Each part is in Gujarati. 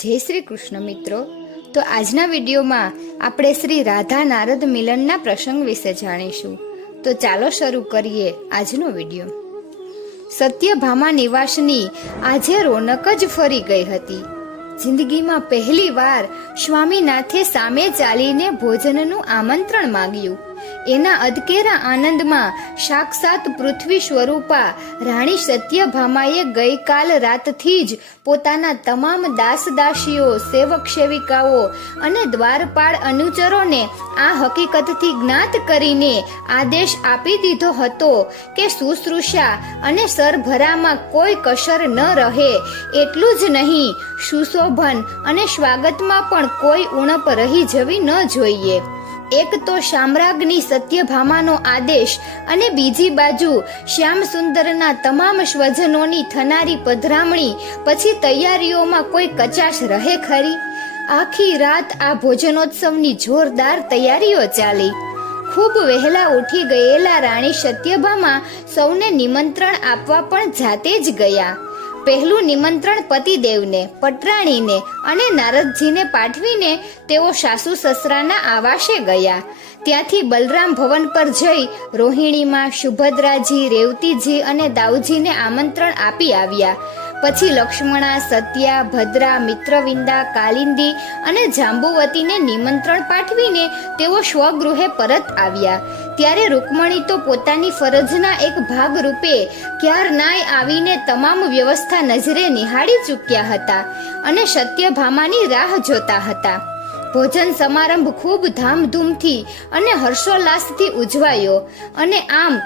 જય શ્રી કૃષ્ણ મિત્રો. તો આજના વિડીયોમાં આપણે શ્રી રાધા નારદ મિલનના પ્રસંગ વિશે જાણીશું. તો ચાલો શરૂ કરીએ આજનો વિડીયો. સત્યભામા નિવાસની આજે રોનક જ ફરી ગઈ હતી. જિંદગીમાં પહેલી વાર સ્વામીનાથે સામે ચાલીને ભોજનનું આમંત્રણ માંગ્યું. એના અદકેરા આનંદમાં સાક્ષાત પૃથ્વી સ્વરૂપા રાણી સત્યભામાએ ગઈકાલ રાતથી જ પોતાના તમામ દાસદાસીઓ, સેવક સેવિકાઓ અને દ્વારપાળ અનુચરોને આ હકીકતથી જ્ઞાત કરીને આદેશ આપી દીધો હતો કે શુશ્રૂષા અને સરભરામાં કોઈ કસર ન રહે. એટલું જ નહીં, સુશોભન અને સ્વાગતમાં પણ કોઈ ઉણપ રહી જવી ન જોઈએ. એક તો શામરાગની સત્યભામાનો આદેશ અને બીજી બાજુ શ્યામ સુંદરના તમામ સ્વજનોની થનારી પધરામણી. પછી તૈયારીઓમાં કોઈ કચાશ રહે ખરી? આખી રાત આ ભોજનોત્સવની જોરદાર તૈયારીઓ ચાલી. ખૂબ વહેલા ઉઠી ગયેલા રાણી સત્યભામા સૌને નિમંત્રણ આપવા પણ જાતે જ ગયા. પહેલું નિમંત્રણ પતિદેવને, પટરાણીને અને નારદજીને પાઠવીને તેઓ સાસુ સસરાના આવાસે ગયા. ત્યાંથી બલરામ ભવન પર જઈ રોહિણીમાં, સુભદ્રાજી, રેવતીજી અને દાઉજીને આમંત્રણ આપી આવ્યા. પછી લક્ષ્મણા, સત્યા, ભદ્રા, મિત્રવિંદા, કાલિંદી અને જાંબુવતીને નિમંત્રણ પાઠવીને તેઓ સ્વગૃહે પરત આવ્યા. ત્યારે રૂકમણી તો પોતાની ફરજના એક ભાગ રૂપે ક્યારનાય આવીને તમામ વ્યવસ્થા નજરે નિહાળી ચૂક્યા હતા અને સત્યભામાની રાહ જોતા હતા. ભોજન સમારંભ ખૂબ ધામધૂમથી અને હર્ષોલ્લાસથી ઉજવાયો અને આમ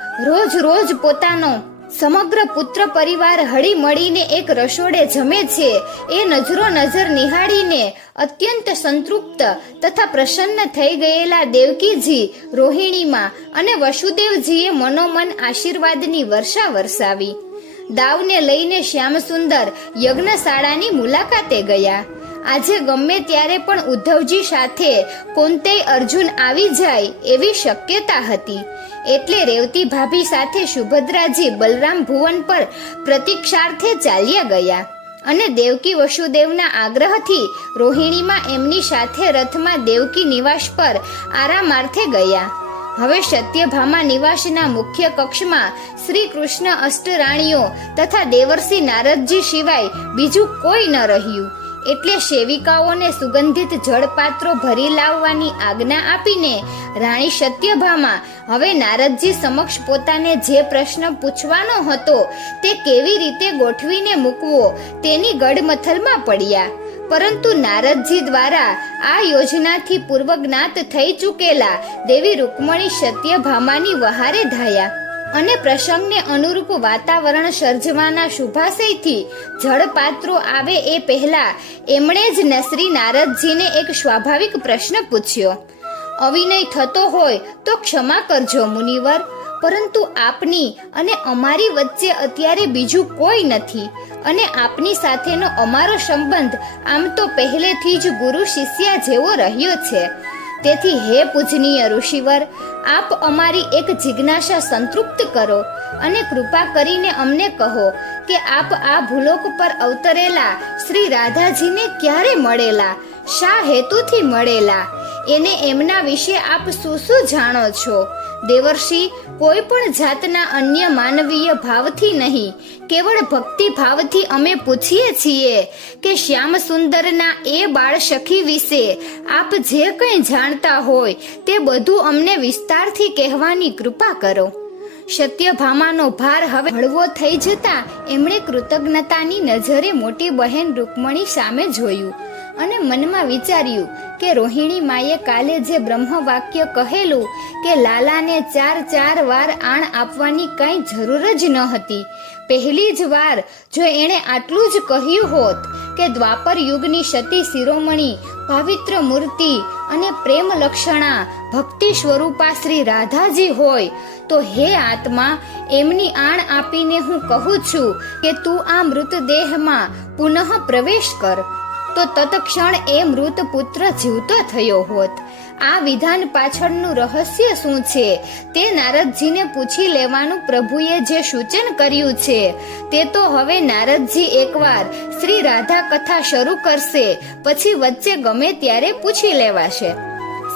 રોજ પોતાનો સમગ્ર પુત્ર પરિવાર હળી મળીને એક રસોડે જમે છે એ નજરો નજર નિહાળીને અત્યંત સંતૃપ્ત તથા પ્રસન્ન થઈ ગયેલા દેવકીજી, રોહિણીમાં અને વસુદેવજીએ મનોમન આશીર્વાદની વર્ષા વરસાવી. દાવને લઈને શ્યામસુંદર યજ્ઞશાળાની મુલાકાતે ગયા. આજે ગમે ત્યારે પણ ઉદ્ધવજી સાથે કુંતેય અર્જુન આવી જાય એવી શક્યતા હતી. એટલે રેવતી ભાભી સાથે સુભદ્રાજી બલરામ ભુવન પર પ્રતીક્ષાર્થે ચાલ્યા ગયા અને દેવકી વસુદેવના આગ્રહથી રોહિણીમાં એમની સાથે રથમાં દેવકી નિવાસ પર આરામાર્થે ગયા. હવે સત્યભામા નિવાસના મુખ્ય કક્ષમાં શ્રી કૃષ્ણ અષ્ટરાણીઓ તથા દેવર્ષિ નારદજી સિવાય બીજું કોઈ ન રહ્યું. એટલે સેવિકાઓને સુગંધિત જળપાત્રો ભરી લાવવાની આજ્ઞા આપીને રાણી સત્યભામા હવે નારદજી સમક્ષ પોતાને જે પ્રશ્ન પૂછવાનો હતો તે કેવી રીતે ગોઠવીને મૂકવો તેની ગડમથલમાં પડ્યા. પરંતુ નારદજી દ્વારા આ યોજનાથી પૂર્વજ્ઞાત થઈ ચૂકેલા દેવી રૂકમણી સત્યભામાની વહારે ધાયા અને પ્રસંગને અનુરૂપ વાતાવરણ સર્જવાના શુભાશયથી જળપાત્રો આવે એ પહેલા એમણે જ શ્રી નારદજીને એક સ્વાભાવિક પ્રશ્ન પૂછ્યો. અવિનય થતો હોય તો ક્ષમા કરજો મુનિવર, પરંતુ આપની અને અમારી વચ્ચે અત્યારે બીજું કોઈ નથી અને આપની સાથેનો અમારો સંબંધ આમ તો પહેલેથી જ ગુરુ શિષ્યા જેવો રહ્યો છે. તેથી હે પૂજનીય ઋષિવર, આપ અમારી એક જિજ્ઞાસા સંતૃપ્ત કરો અને કૃપા કરીને અમને કહો કે આપ આ ભૂલોક પર અવતરેલા શ્રી રાધાજીને ક્યારે મળેલા, શા હેતુથી મળેલા, એને એમના વિશે આપ શું જાણો છો? દેવર્ષિ, કોઈ પણ જાતના અન્ય માનવીય ભાવથી નહીં, કેવળ ભક્તિ ભાવથી અમે પૂછીએ છીએ કે શ્યામ સુંદરના એ બાળ સખી વિશે આપ જે કંઈ જાણતા હોય તે બધું અમને વિસ્તારથી કહેવાની કૃપા કરો. સત્યભામાનો ભાર હવે હળવો થઈ જતા એમણે કૃતજ્ઞતાની નજરે મોટી બહેન રૂકમણી સામે જોયું અને મનમાં વિચાર્યું કે રોહિણી માએ કાલે જે બ્રહ્મવાક્ય કહેલું કે લાલાને ચાર વાર આણ આપવાની કઈ જરૂર જ ન હતી. પહેલી જ વાર જો એણે આટલું જ કહ્યું હોત કે દ્વાપર યુગની સતી શિરોમણી, પવિત્ર મૂર્તિ અને પ્રેમ લક્ષણા ભક્તિ સ્વરૂપા શ્રી રાધાજી હોય તો હે આત્મા, એમની આણ આપીને હું કહું છું કે તું આ મૃતદેહમાં પુનઃ પ્રવેશ કર, તો તત્ક્ષણ એ મૃત પુત્ર જીવતો થયો હોત. આ વિધાન પાછળનું રહસ્ય શું છે તે નારદજીને પૂછી લેવાનું પ્રભુએ જે સૂચન કર્યું છે તે તો હવે નારદજી એકવાર શ્રી રાધા કથા શરૂ કરશે પછી વચ્ચે ગમે ત્યારે પૂછી લેવાશે.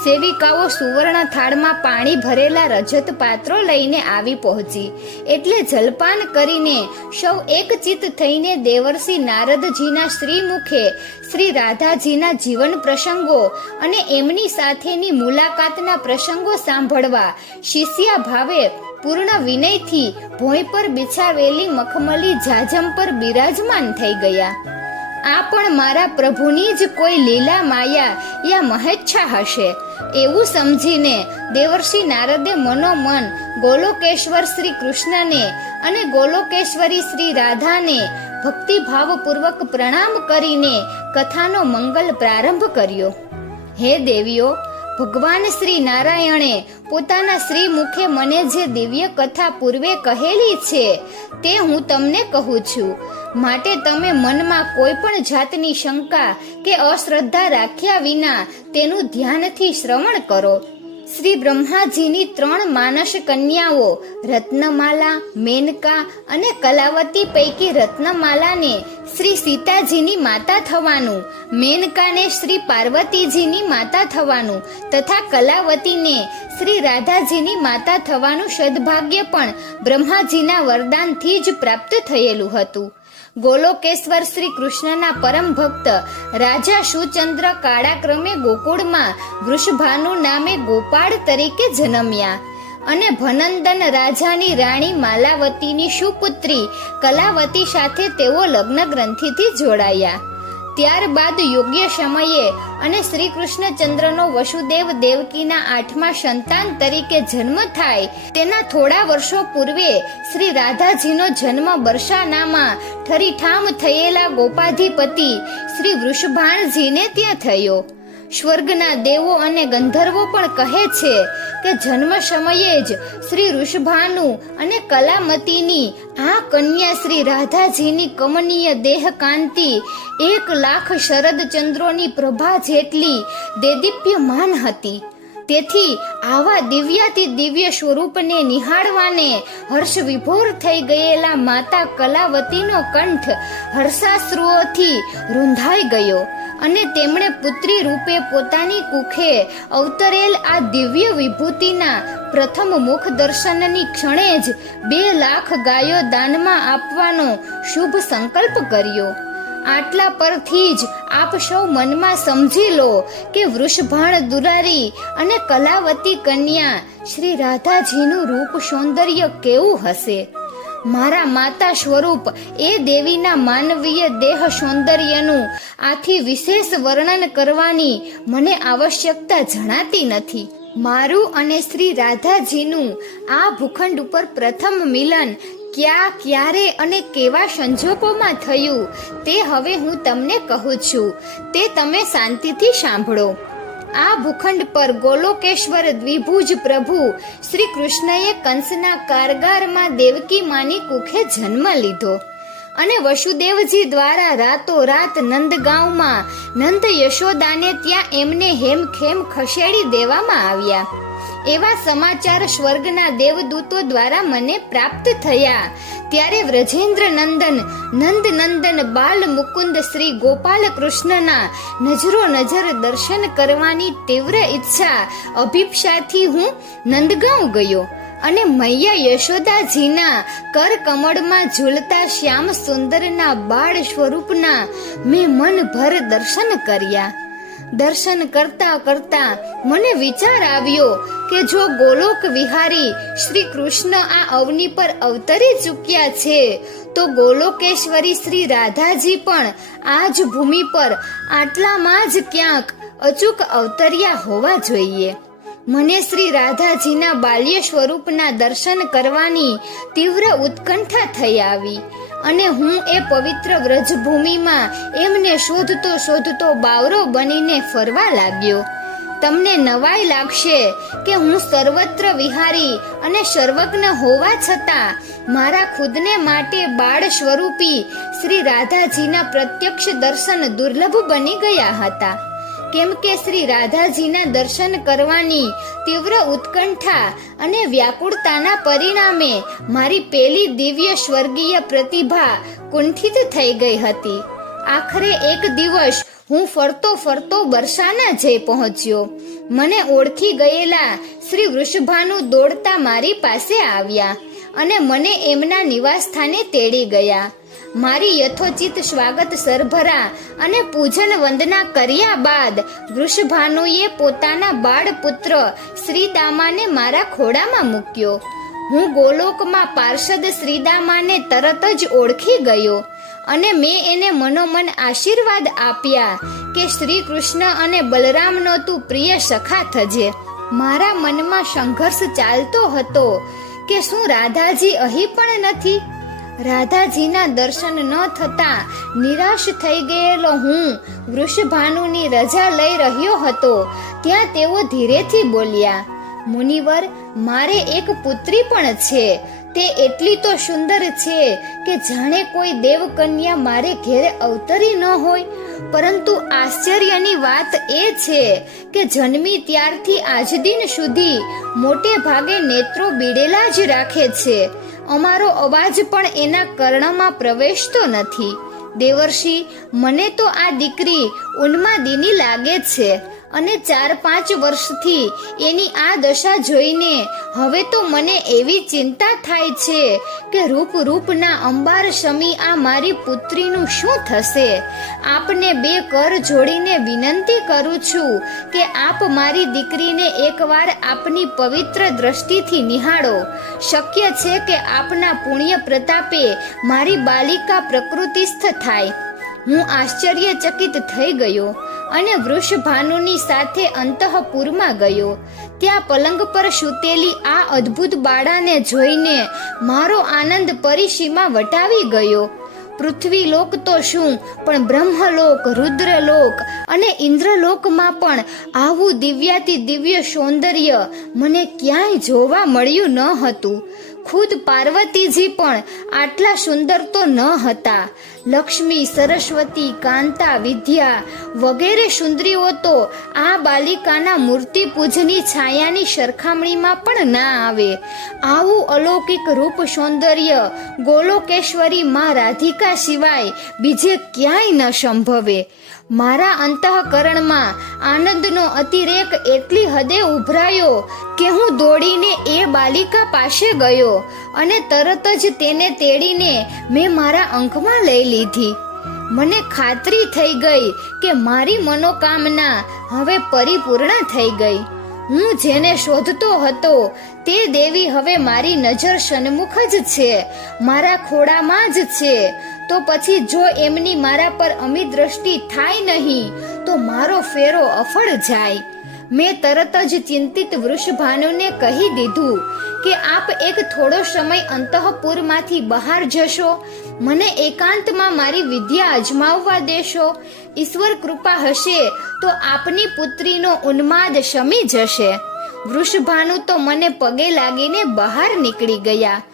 સેવિકાઓ સુવર્ણ થાળમાં પાણી ભરેલા રજત પાત્રો લઈને આવી પહોંચી એટલે જલપાન કરીને સૌ એકચિત થઈને દેવર્ષિ નારદજીના શ્રી મુખે શ્રી રાધાજીના જીવન પ્રસંગો અને એમની સાથેની મુલાકાતના પ્રસંગો સાંભળવા શિષ્યા ભાવે પૂર્ણ વિનયથી ભોંય પર બિછાવેલી મખમલી જાજમ પર બિરાજમાન થઈ ગયા. આ પણ મારા પ્રભુની જ કોઈ લીલા માયા યા મહેચ્છા હશે એવું સમજીને દેવર્ષિ નારદે મનોમન ગોલોકેશ્વર શ્રી કૃષ્ણને અને ગોલોકેશ્વરી શ્રી રાધાને ભક્તિભાવપૂર્વક પ્રણામ કરીને કથાનો મંગલ પ્રારંભ કર્યો. હે દેવીઓ, ભગવાન શ્રી નારાયણે પોતાના શ્રી મુખે મને જે દિવ્ય કથા પૂર્વે કહેલી છે તે હું તમને કહું છું, માટે તમે મનમાં કોઈ પણ જાતની શંકા કે અશ્રદ્ધા રાખ્યા વિના તેનું ધ્યાનથી શ્રવણ કરો. શ્રી બ્રહ્માજીની 3 માનસ કન્યાઓ રત્નમાલા, મેનકા અને કલાવતી પૈકી રત્નમાલાને શ્રી સીતાજીની માતા થવાનું, મેનકાને શ્રી પાર્વતીજીની માતા થવાનું તથા કલાવતીને શ્રી રાધાજીની માતા થવાનું સદભાગ્ય પણ બ્રહ્માજીના વરદાનથી જ પ્રાપ્ત થયેલું હતું. ગોલોકેશ્વર શ્રી કૃષ્ણના પરમ ભક્ત રાજા સુચંદ્ર કાળાક્રમે ગોકુળમાં વૃષભાનુ નામે ગોપાળ તરીકે જન્મ્યા અને ભનંદન રાજાની રાણી માલાવતીની સુપુત્રી કલાવતી સાથે તેઓ લગ્ન ગ્રંથિથી જોડાયા. ત્યારબાદ યોગ્ય સમયે અને શ્રી કૃષ્ણચંદ્રનો વસુદેવ દેવકીના 8મા સંતાન તરીકે જન્મ થાય તેના થોડા વર્ષો પૂર્વે શ્રી રાધાજીનો જન્મ બરસાનામાં ઠરીઠામ થયેલા ગોપાધિપતિ શ્રી વૃષભાણજીને ત્યાં થયો. સ્વર્ગના દેવો અને ગંધર્વો પણ કહે છે કે જન્મ સમયે જ શ્રી ઋષભાનુ અને કલામતીની આ કન્યા શ્રી રાધાજીની કમનીય દેહ કાંતિ 1,00,000 શરદ ચંદ્રોની પ્રભા જેટલી દેદીપ્યમાન હતી. તેથી આવા દિવ્યાતિ દિવ્ય સ્વરૂપને નિહાળવાને હર્ષ વિભોર થઈ ગયેલા માતા કલાવતીનો કંઠ હર્ષાશ્રુઓથી રૂંધાઈ ગયો અને તેમણે પુત્રી રૂપે પોતાની કુખે અવતરેલ આ દિવ્ય વિભૂતિના પ્રથમ મુખ દર્શનની ક્ષણે જ 2,00,000 ગાયો દાનમાં આપવાનો શુભ સંકલ્પ કર્યો. આટલા પરથી જ આપ સૌ મનમાં સમજી લો કે વૃષભાણ દુરારી અને કલાવતી કન્યા શ્રી રાધાજીનું રૂપ સૌંદર્ય કેવું હશે. મારા માતા સ્વરૂપ એ દેવીના માનવીય દેહ સૌંદર્યનું આથી વિશેષ વર્ણન કરવાની મને આવશ્યકતા જણાતી નથી. મારું અને શ્રી રાધાજીનું આ ભૂખંડ ઉપર પ્રથમ મિલન ક્યાં, ક્યારે અને કેવા સંજોગોમાં થયું તે હવે હું તમને કહું છું, તે તમે શાંતિથી સાંભળો. આ ભૂખંડ પર ગોલોકેશ્વર દ્વિભુજ પ્રભુ શ્રી કૃષ્ણએ કંસના કારાગારમાં દેવકી માની કુખે જન્મ લીધો અને વસુદેવજી દ્વારા રાતોરાત નંદગાંવમાં નંદ યશોદાને ત્યાં એમને હેમખેમ ખસેડી દેવામાં આવ્યા. એવા સમાચાર સ્વર્ગના દેવદૂતો દ્વારા મને પ્રાપ્ત થયા. ત્યારે વ્રજેન્દ્ર નંદન બાલ મુકુંદ શ્રી ગોપાલ કૃષ્ણના નજરો નજર દર્શન કરવાની તીવ્ર ઈચ્છા અભિપ્સાથી હું નંદગાંવ ગયો અને મૈયા યશોદાજીના કર કમળમાં ઝૂલતા શ્યામ સુંદરના બાળ સ્વરૂપના મેં મનભર દર્શન કર્યા. દર્શન કરતા કરતા મને વિચાર આવ્યો કે જો ગોલોક વિહારી શ્રી કૃષ્ણ આ અવની પર અવતરી ચૂક્યા છે તો ગોલોકેશ્વરી શ્રી રાધાજી પણ આ જ ભૂમિ પર આટલામાં જ ક્યાંક અચૂક અવતર્યા હોવા જોઈએ. મને શ્રી રાધાજીના બાલ્ય સ્વરૂપના દર્શન કરવાની તીવ્ર ઉત્કંઠા થઈ આવી અને હું એ પવિત્ર વ્રજભૂમિમાં એમને શોધતો બાવરો બનીને ફરવા લાગ્યો. તમને નવાઈ લાગશે કે હું સર્વત્ર વિહારી અને સર્વજ્ઞ હોવા છતાં મારા ખુદને માટે બાળ સ્વરૂપી શ્રી રાધાજીના પ્રત્યક્ષ દર્શન દુર્લભ બની ગયા હતા. કેમ કે શ્રી રાધાજીના દર્શન કરવાની તીવ્ર ઉત્કંઠા અને વ્યાકુળતાના પરિણામે મારી પેલી દિવ્ય સ્વર્ગીય પ્રતિભા કુંઠિત થઈ ગઈ હતી. આખરે એક દિવસ હું ફરતો ફરતો બરસાના જઈ પહોંચ્યો. મને ઓળખી ગયેલા શ્રી વૃષભાનુ દોડતા મારી પાસે આવ્યા અને મને એમના નિવાસ સ્થાને તેડી ગયા. મારી યથોચિત સ્વાગત સરભરા અને પૂજન વંદના કર્યા બાદ વૃષભાનુએ પોતાના બાળપુત્ર શ્રીદામાને મારા ખોળામાં મૂક્યો. હું ગોલોકમાં પાર્ષદ શ્રીદામાને તરત જ ઓળખી ગયો અને મેં એને મનોમન આશીર્વાદ આપ્યા કે શ્રી કૃષ્ણ અને બલરામનો તું પ્રિય સખા થજે. મારા મનમાં સંઘર્ષ ચાલતો હતો કે શું રાધાજી અહીં પણ નથી? રાધાજીના દર્શન ન થતા નિરાશ થઈ ગયેલો હું વૃષભાનુની રજા લઈ રહ્યો હતો ત્યાં તેઓ ધીરેથી બોલ્યા, મુનિવર, મારે એક પુત્રી પણ છે. તે એટલી તો સુંદર છે કે જાણે કોઈ દેવકન્યા મારે ઘેરે અવતરી ન હોય. પરંતુ આશ્ચર્યની વાત એ છે કે જન્મી ત્યારથી આજ દિન સુધી મોટે ભાગે નેત્રો બીડેલા જ રાખે છે. અમારો અવાજ પણ એના કર્ણમાં પ્રવેશતો નથી. દેવર્ષિ, મને તો આ દીકરી ઉન્માદિની લાગે છે અને 4-5 વર્ષથી એની આ દશા જોઈને હવે તો મને એવી ચિંતા થાય છે કે રૂપના અંબાર શમી આ મારી પુત્રીનું શું થશે? આપને 2 કર જોડીને વિનંતી કરું છું કે આપ મારી દીકરીને એકવાર આપની પવિત્ર દ્રષ્ટિથી નિહાળો. શક્ય છે કે આપના પુણ્ય પ્રતાપે મારી બાલિકા પ્રકૃતિસ્થ થાય. હું આશ્ચર્યચકિત થઈ ગયો અને વૃષભાનુની સાથે અંતઃપુરમાં ગયો. ત્યાં પલંગ પર સૂતેલી આ અદ્ભુત બાળાને જોઈને મારો આનંદ પરિસીમા વટાવી ગયો. પૃથ્વીલોક તો શું, પણ બ્રહ્મલોક, રુદ્રલોક અને ઇન્દ્રલોકમાં પણ આવું દિવ્યાતિ દિવ્ય સૌંદર્ય મને ક્યાંય જોવા મળ્યું ન હતું. ખુદ પાર્વતીજી પણ આટલા સુંદર તો ન હતા. લક્ષ્મી, સરસ્વતી, કાંતા, વિદ્યા વગેરે સુંદરીઓ તો આ બાલિકાના મૂર્તિ પૂજની છાયાની સરખામણીમાં પણ ના આવે. આવું અલૌકિક રૂપ સૌંદર્ય ગોલોકેશ્વરી માં રાધિકા સિવાય બીજે ક્યાંય ન સંભવે. મારા અંતઃકરણમાં આનંદનો અતિરેક એટલી હદે ઉભરાયો કે હું દોડીને એ બાલિકા પાસે ગયો અને તરત જ તેને તેડીને મેં મારા અંકમાં લઈ લીધી. મને ખાતરી થઈ ગઈ કે મારી મનોકામના હવે પરિપૂર્ણ થઈ ગઈ. હું જેને શોધતો હતો તે દેવી હવે મારી નજર સન્મુખ જ છે, મારા ખોળામાં જ છે. તો પછી જો એમની મારા પર અમી દ્રષ્ટિ થાય નહીં તો મારો ફેરો અફળ જાય. મેં તરત જ ચિંતિત વૃષભાનુને કહી દીધું કે આપ એક થોડો સમય અંતઃપુરમાંથી બહાર જશો, મને એકાંતમાં મારી વિદ્યા અજમાવવા દેશો. ઈશ્વર કૃપા હશે તો આપની પુત્રીનો ઉન્માદ શમી જશે. વૃષભાનુ તો મને પગે લાગીને બહાર નીકળી ગયા.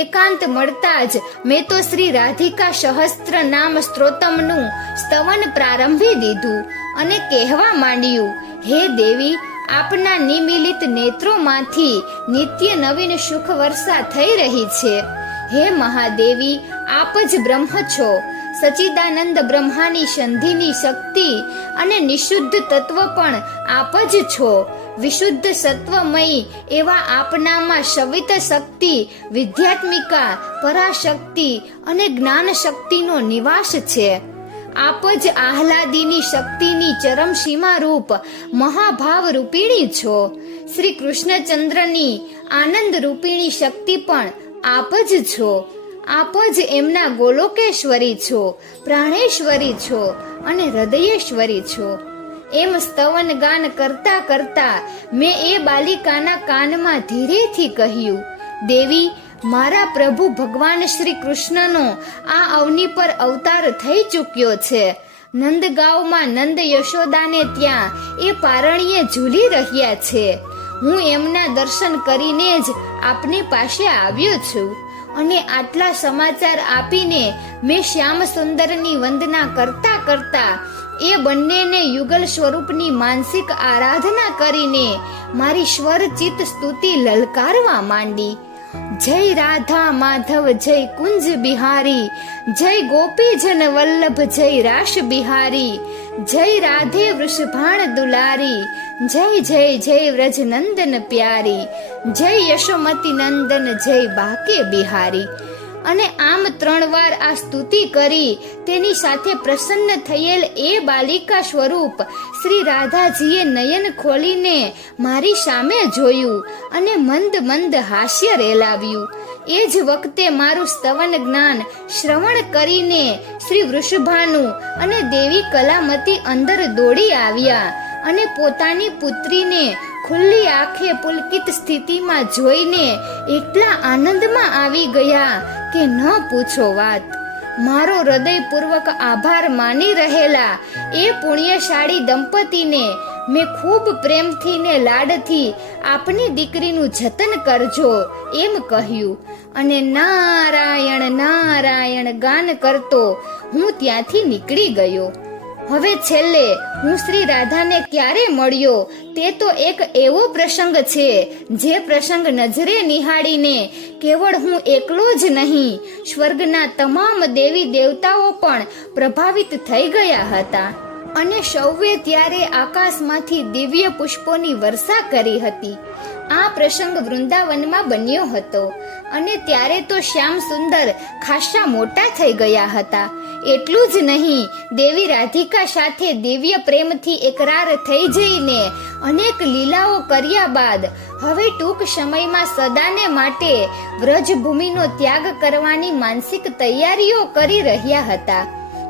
એકાંત મળતા જ મેં તો શ્રી રાધિકા સહસ્ત્ર નામ સ્ત્રોતમનું સ્તવન પ્રારંભી દીધું અને કહેવા માંડ્યું, હે દેવી, આપના નિમિલિત નેત્રોમાંથી નિત્ય નવીન સુખ વર્ષા થઈ રહી છે. હે મહાદેવી, આપ જ બ્રહ્મ છો. સચિદાનંદ બ્રહ્માની સંધિની શક્તિ અને નિશુદ્ધ તત્વ પણ આપ જ છો. વિશુદ્ધ સત્વમયી એવા આપનામાં સવિત શક્તિ, વિદ્યાત્મિકા, પરાશક્તિ અને જ્ઞાન શક્તિનો નિવાસ છે. આપ જ આહલાદીની શક્તિની ચરમસીમા રૂપ મહાભાવ રૂપિણી છો. શ્રી કૃષ્ણચંદ્રની આનંદ રૂપિણી શક્તિ પણ આપ જ છો. આપ જ એમના ગોલોકેશ્વરી છો, પ્રાણેશ્વરી છો અને હૃદયેશ્વરી છો. એમ સ્તવન ગાન કરતા કરતા મેં એ બાલિકાના કાનમાં ધીરેથી કહ્યું, દેવી, મારા પ્રભુ ભગવાન શ્રી કૃષ્ણનો આ અવની પર અવતાર થઈ ચૂક્યો છે. નંદગાંવમાં નંદ યશોદાને ત્યાં એ પારણીએ ઝૂલી રહ્યા છે. હું એમના દર્શન કરીને જ આપની પાસે આવ્યો છું અને આટલા સમાચાર આપીને મેં શ્યામ સુંદરની વંદના કરતા કરતા એ બંનેને યુગલ સ્વરૂપની માનસિક આરાધના કરીને મારી સ્વરચિત સ્તુતિ લલકારવા માંડી. જય રાધા માધવ જય કુંજ બિહારી, જય ગોપીજન વલ્લભ જય રાસ બિહારી, જય રાધે વૃષભાણ દુલારી, જય જય જય વ્રજ નંદન પ્યારી, જય યશોમતી નંદન જય બાકે બિહારી. અને આમ 3 વાર આ સ્તુતિ કરી તેની સાથે પ્રસન્ન થયેલ એ બાલિકા સ્વરૂપ શ્રી રાધાજીએ નયન ખોલીને મારી સામે જોયું અને મંદ મંદ હાસ્ય રેલાવ્યું. એ જ વખતે મારું સ્તવન જ્ઞાન શ્રવણ કરીને શ્રી વૃષભાનું અને દેવી કલામતી અંદર દોડી આવ્યા અને પોતાની પુત્રીને ખુલ્લી આંખે પુલકિત સ્થિતિમાં જોઈને એટલા આનંદમાં આવી ગયા કે ન પૂછો વાત. મારો હૃદયપૂર્વક આભાર માની રહેલા એ પુણ્યશાળી દંપતીને મેં ખૂબ પ્રેમથી ને લાડથી આપની દીકરીનું જતન કરજો એમ કહ્યું અને નારાયણ નારાયણ ગાન કરતો હું ત્યાંથી નીકળી ગયો. હવે છેલ્લે હું શ્રી રાધાને ક્યારે મળ્યો તે તો એક એવો પ્રસંગ છે જે પ્રસંગ નજરે નિહાળીને કેવળ હું એકલો જ નહીં, સ્વર્ગના તમામ દેવી દેવતાઓ પણ પ્રભાવિત થઈ ગયા હતા. અને સૌએ ત્યારે આકાશમાંથી દિવ્ય પુષ્પોની વર્ષા કરી હતી. આ પ્રસંગ વૃંદાવનમાં બન્યો હતો અને ત્યારે તો શ્યામ સુંદર ખાસા મોટા થઈ ગયા હતા. એટલું જ નહીં, દેવી રાધિકા સાથે દિવ્ય પ્રેમથી એકરાર થઈ જઈને અનેક લીલાઓ કર્યા બાદ હવે ટૂંક સમયમાં સદાને માટે વ્રજભૂમિનો ત્યાગ કરવાની માનસિક તૈયારીઓ કરી રહ્યા હતા.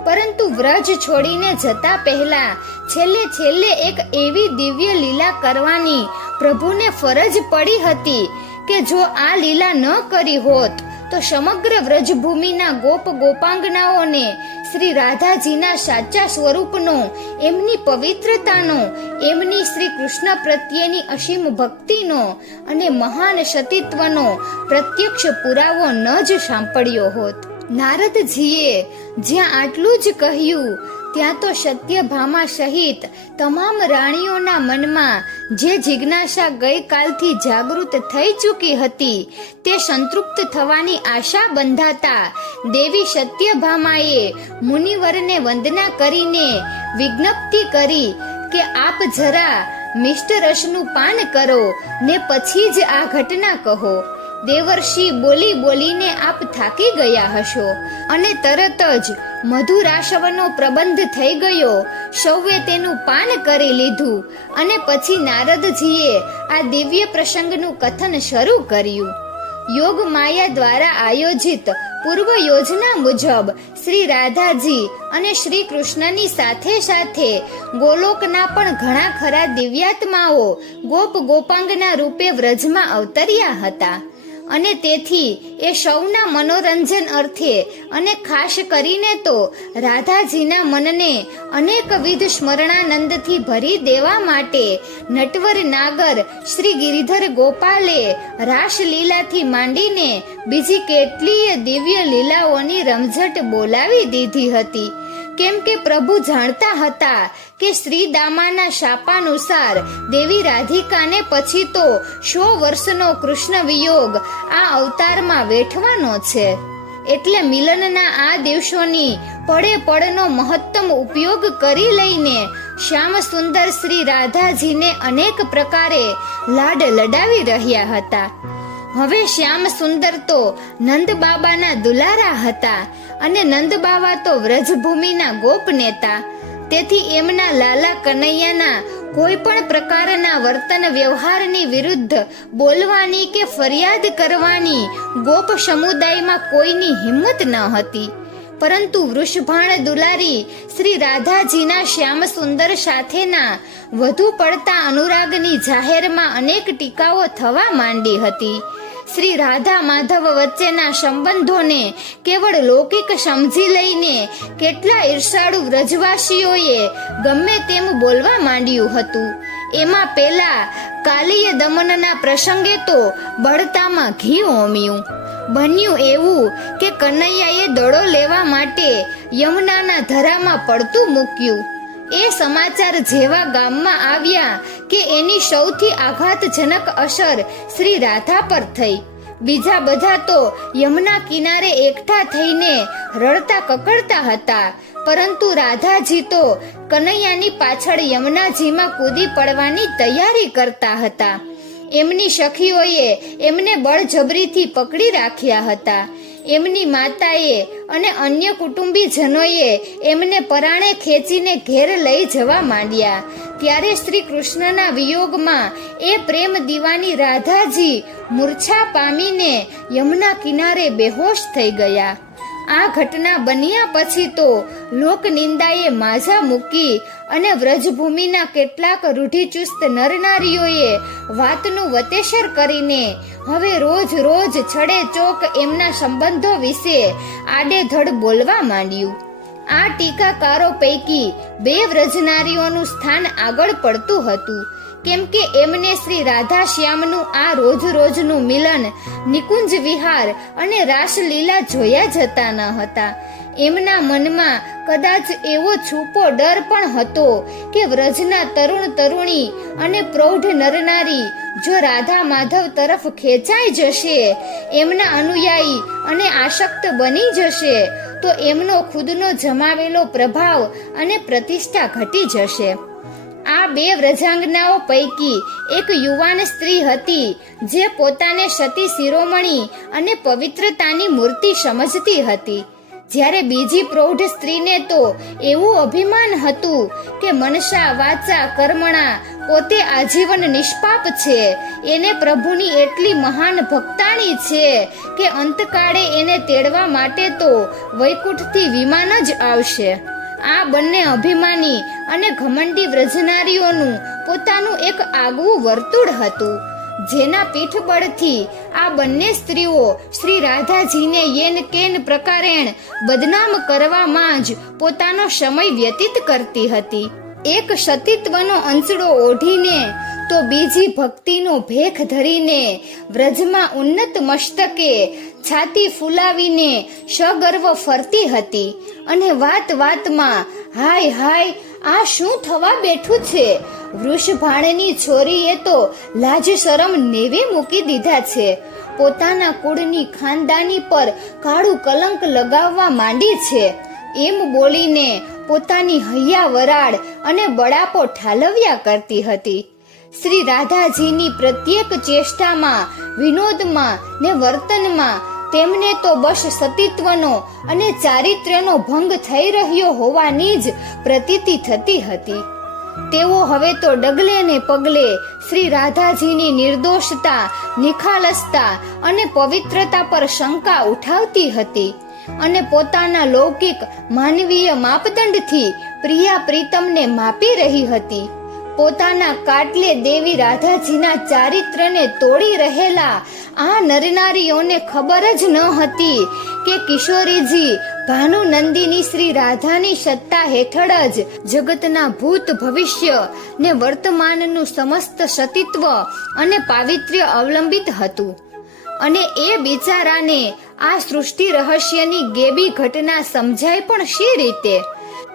પરંતુ વ્રજ છોડીને જતા પહેલા છેલ્લે એક એવી દિવ્ય લીલા કરવાની પ્રભુને ફરજ પડી હતી કે જો આ લીલા ન કરી હોત તો સમગ્ર વ્રજભૂમિના ગોપ ગોપાંગનાઓને શ્રી રાધાજીના સાચા સ્વરૂપનો, એમની પવિત્રતાનો, એમની શ્રી કૃષ્ણ પ્રત્યેની અસીમ ભક્તિનો અને મહાન સતીત્વનો પ્રત્યક્ષ પુરાવો ન જ સાંપડ્યો હોત. નારદજીએ જ્યાં આટલું જ કહ્યું ત્યાં તો સત્યભામા સહિત તમામ રાણીઓના મનમાં જે જિજ્ઞાસા ગઈકાલથી જાગૃત થઈ ચૂકી હતી તે સંતૃપ્ત થવાની આશા બંધાતા દેવી સત્યભામાએ મુનિવરને વંદના કરીને વિજ્ઞપ્તિ કરી કે આપ જરા મિષ્ટ રસનું પાન કરો ને પછી જ આ ઘટના કહો. દેવર્ષિ બોલી બોલીને આપ થાકી ગયા હશો અને તરત જ મધુરાશવનો પ્રબંધ થઈ ગયો. સૌએ તેનું પાન કરી લીધું અને પછી નારદજીએ આ દિવ્ય પ્રસંગનું કથન શરૂ કર્યું. યોગ માયા દ્વારા આયોજિત પૂર્વ યોજના મુજબ શ્રી રાધાજી અને શ્રી કૃષ્ણની સાથે સાથે ગોલોકના પણ ઘણા ખરા દિવ્યાત્માઓ ગોપ ગોપાંગના રૂપે વ્રજમાં અવતર્યા હતા અને તેથી એ સૌના મનોરંજન અર્થે અને ખાસ કરીને તો રાધાજીના મનને અનેકવિધ સ્મરણાનંદથી ભરી દેવા માટે નટવર નાગર શ્રી ગિરિધર ગોપાલે રાસલીલાથી માંડીને બીજી કેટલીય દિવ્ય લીલાઓની રમઝટ બોલાવી દીધી હતી. કેમ કે પ્રભુ જાણતા હતા કે શ્રીદામાના શાપાનુસાર દેવી રાધિકાને પછી તો 100 વર્ષનો કૃષ્ણ વિયોગ આ અવતારમાં વેઠવાનો છે. એટલે મિલનના આ દિવસોની પડે પડનો મહત્તમ ઉપયોગ કરી લઈને શ્યામ સુંદર શ્રી રાધાજીને અનેક પ્રકારે લાડ લડાવી રહ્યા હતા. હવે શ્યામ સુંદર તો નંદ બાબાના દુલારા હતા અને નંદ બાબા તો વ્રજભૂમિના ગોપ નેતા. તેથી એમના લાલા કનૈયાના કોઈ પણ પ્રકારના વર્તન વ્યવહારની વિરુદ્ધ બોલવાની કે ફરિયાદ કરવાની ગોપ સમુદાયમાં કોઈની હિંમત ન હતી. પરંતુ વૃષભાણ દુલારી શ્રી રાધાજીના શ્યામ સુંદર સાથેના વધુ પડતા અનુરાગની જાહેરમાં અનેક ટીકાઓ થવા માંડી હતી. શ્રી રાધા માધવ વચ્ચેના સંબંધોને કેવળ લૌકિક સમજી લઈને કેટલા ઈર્ષાળુ વ્રજવાસીઓએ ગમે તેમ બોલવા માંડ્યું હતું. એમાં પેલા કાલીય દમનના પ્રસંગે તો બળતામાં ઘી ઓમ્યું. બન્યું એવું કે કનૈયાએ દડો લેવા માટે યમુનાના ધરામાં પડતું મૂક્યું. એ સમાચાર જેવા ગામમાં આવ્યા કે એની સૌથી આઘાતજનક અસર શ્રી રાધા પર થઈ. બીજા બધા તો યમુના કિનારે એકઠા થઈને રડતા કકડતા હતા, પરંતુ રાધાજી તો કનૈયાની પાછળ યમુનાજીમાં કૂદી પડવાની તૈયારી કરતા હતા. એમની સખીઓએ એમને બળજબરીથી પકડી રાખ્યા હતા. એમની માતાએ અને અન્ય કુટુંબીજનોએ એમને પરાણે ખેંચીને ઘેર લઈ જવા માંડ્યા. ત્યારે શ્રી કૃષ્ણના વિયોગમાં એ પ્રેમ દીવાની રાધાજી મૂર્છા પામીને યમુના કિનારે બેહોશ થઈ ગયા. આ ઘટના બન્યા પછી તો લોકનિંદાએ માઝા મૂકી અને વ્રજભૂમિના કેટલાક રૂઢિચુસ્ત નરનારીઓએ વાતનું વતેસર કરીને હવે રોજ રોજ છડે ચોક એમના સંબંધો વિશે આડેધડ બોલવા માંડ્યું. આ ટીકાકારો પૈકી 2 વ્રજનારીઓનું સ્થાન આગળ પડતું હતું, કેમ કે એમને શ્રી રાધા શ્યામનું આ રોજ રોજનું મિલન, નિકુંજ વિહાર અને રાસલીલા જોયા જતા ન હતા. એમના મનમાં કદાચ એવો છૂપો ડર પણ હતો કે વ્રજના તરુણ તરુણી અને પ્રૌઢ નરનારી જો રાધા માધવ તરફ ખેંચાઈ જશે, એમના અનુયાયી અને આસક્ત બની જશે, તો એમનો ખુદનો જમાવેલો પ્રભાવ અને પ્રતિષ્ઠા ઘટી જશે. આ 2 વ્રજાંગનાઓ પૈકી એક યુવાન સ્ત્રી હતી જે પોતાને સતી શિરોમણી અને પવિત્રતાની મૂર્તિ સમજતી હતી, જ્યારે બીજી પ્રૌઢ સ્ત્રીને તો એવું અભિમાન હતું કે મનસા વાચા કર્મણા પોતે આજીવન નિષ્પાપ છે, એને પ્રભુની એટલી મહાન ભક્તાણી છે કે અંતકાળે એને તેડવા માટે તો વૈકુંઠથી વિમાન જ આવશે. આ બંને અભિમાની અને ઘમંડી વ્રજનારીઓનું પોતાનું એક આગવું વર્તુળ હતું, જેના પીઠબળથી આ બંને સ્ત્રીઓ શ્રી રાધાજીને યેન કેન પ્રકારેણ બદનામ કરવામાં જ પોતાનો સમય વ્યતીત કરતી હતી. એક સતીત્વનો અંચડો ઓઢીને તો બીજી ભક્તિનો ભેખ ધરીને વ્રજમાં ઉન્નત મસ્તકે છાતી ફૂલાવીને સગર્વ ફરતી હતી અને વાત વાતમાં હાય હાય આ શું થવા બેઠું છે, વૃષભાણની છોરીએ તો લાજ શરમ નેવે મૂકી દીધા છે, પોતાના કુળની ખાનદાની પર કાળું કલંક લગાવવા માંડી છે, એમ બોલીને પોતાની હૈયા વરાળ અને બળાપો ઠાલવ્યા કરતી હતી. શ્રી રાધાજીની પ્રત્યેક ચેષ્ટામાં, વિનોદમાં ને વર્તનમાં તેમને તો બસ સતીત્વનો અને ચારિત્ર્યનો ભંગ થઈ રહ્યો હોવાની જ પ્રતીતિ થતી હતી. તેઓ હવે તો ડગલે ને પગલે શ્રી રાધાજીની નિર્દોષતા, નિખાલસતા અને પવિત્રતા પર શંકા ઉઠાવતી હતી અને પોતાના લૌકિક માનવીય માપદંડથી પ્રિયા પ્રીતમને માપી રહી હતી. પોતાના કાટલે દેવી રાધાજીના ચારિત્રને તોડી રહેલા આ નરનારીઓને ખબર જ ન હતી કે કિશોરીજી ભાનુ નંદિની શ્રી રાધાની સત્તા હેઠળ જ જગતના ભૂત ભવિષ્ય ને વર્તમાનનું સમસ્ત સતીત્વ અને પાવિત્ર્ય અવલંબિત હતું. અને એ બિચારાને આ સૃષ્ટિ રહસ્યની ગેબી ઘટના સમજાય પણ શી રીતે?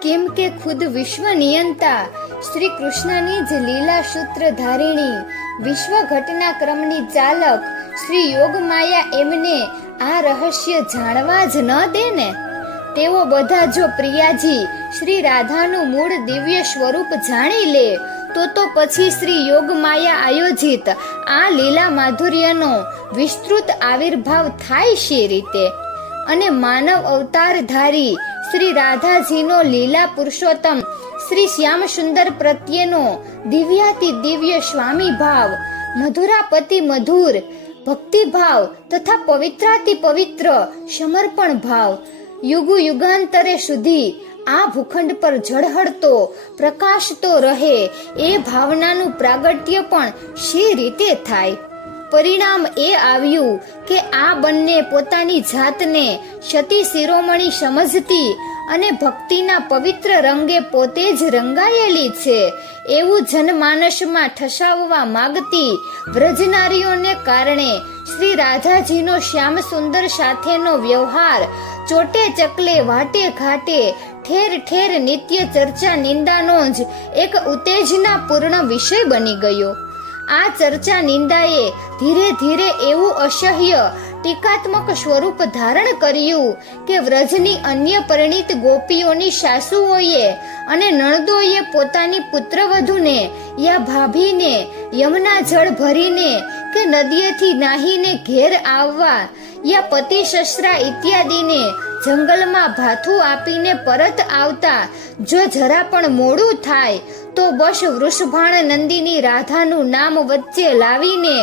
કેમ કે ખુદ વિશ્વ નિયંતા શ્રી કૃષ્ણની જ લીલા સૂત્રધારિણી, વિશ્વ ઘટના ક્રમની ચાલક શ્રી યોગમાયા એમને આ રહસ્ય જાણવા જ ન દે ને. તેઓ બધા જો પ્રિયાજી શ્રી રાધાનું મૂળ દિવ્ય સ્વરૂપ જાણી લે તો પછી શ્રી યોગમાયા આયોજિત આ લીલા માધુર્યનો વિસ્તૃત આવિર્ભાવ થાય શી રીતે? અને માનવ અવતાર ધારી શ્રી રાધાજીનો લીલા પુરુષોત્તમ શ્રી શ્યામ સુંદર પ્રત્યેનો દિવ્યાતિ દિવ્ય સ્વામી ભાવ, મધુરાપતિ મધુર ભક્તિભાવ તથા પવિત્રાતિ પવિત્ર સમર્પણ ભાવ યુગુ યુગાંતરે સુધી આ ભૂખંડ પર ઝળહળતો પ્રકાશતો રહે એ ભાવનાનું પ્રાગટ્ય પણ શી રીતે થાય? પરિણામ એ આવ્યું કે આ બંને પોતાની જાતને સતી શિરોમણી સમજતી અને ભક્તિના પવિત્ર રંગે પોતે જ રંગાયેલી છે એવું જનમાનસમાં ઠસાવવા માગતી વ્રજનારીઓને કારણે શ્રી રાધાજીનો શ્યામ સુંદર સાથેનો વ્યવહાર ચોટે ચકલે વાટે ઘાટે ઠેર ઠેર નિત્ય ચર્ચા નિંદાનો જ એક ઉત્તેજનાપૂર્ણ વિષય બની ગયો. આ ચર્ચા નિંદાએ ધીરે ધીરે એવું અસહ્ય ટીકાત્મક સ્વરૂપ ધારણ કર્યું કે વ્રજની અન્ય પરિણીત ગોપીઓની સાસુઓએ અને નણદોએ પોતાની પુત્રવધૂને યા ભાભીને યમુના જળ ભરીને કે નદીએથી નાહીને ઘેર આવવા યા પતિ સસરા ઇત્યાદિને જંગલમાં ભાથું આપીને પરત આવતા જો જરા પણ મોડું થાય તો બસ વૃષભાણ નંદીની રાધાનું નામ વચ્ચે લાવીને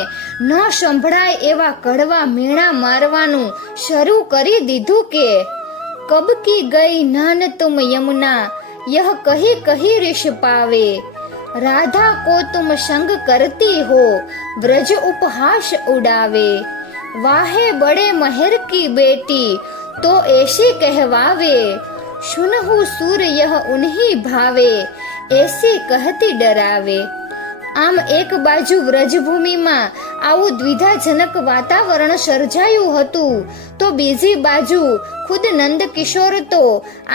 ન સંભળાય એવા કડવા મેણા મારવાનું શરૂ કરી દીધું કે કબ કી ગઈ નાન તુમ યમુના યહ કહી કહી ऋष पावे राधा को तुम संग करती हो ब्रज उपहास उड़ावे वाहे बड़े महर की बेटी तो ऐसी कहवावे सुनहु सूर यह उन्हीं भावे ऐसी कहती डरावे. આમ એક બાજુ વ્રજભૂમિમાં આવું દ્વિધાજનક વાતાવરણ સર્જાયું હતું તો બીજી બાજુ ખુદ નંદ કિશોર તો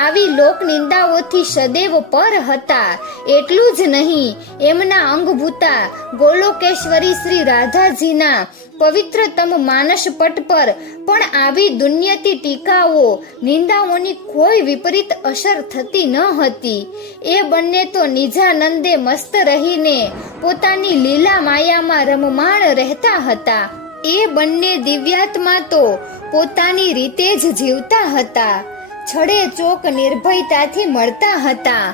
આવી લોક નિંદાઓથી સદૈવ પર હતા. એટલું જ નહીં, એમના અંગભૂતા ગોલોકેશ્વરી શ્રી રાધાજીના પવિત્રતમ માનસ પટ પર પણ આવી દુન્યતી ટીકાઓ નિંદાઓની કોઈ વિપરીત અસર થતી ન હતી. એ બંને તો નિજાનંદે મસ્ત રહીને પોતાની લીલા માયામાં રમમાણ રહેતા હતા. એ બંને દિવ્યાત્મા તો પોતાની રીતે જ જીવતા હતા. છડે ચોક નિર્ભયતાથી મળતા હતા.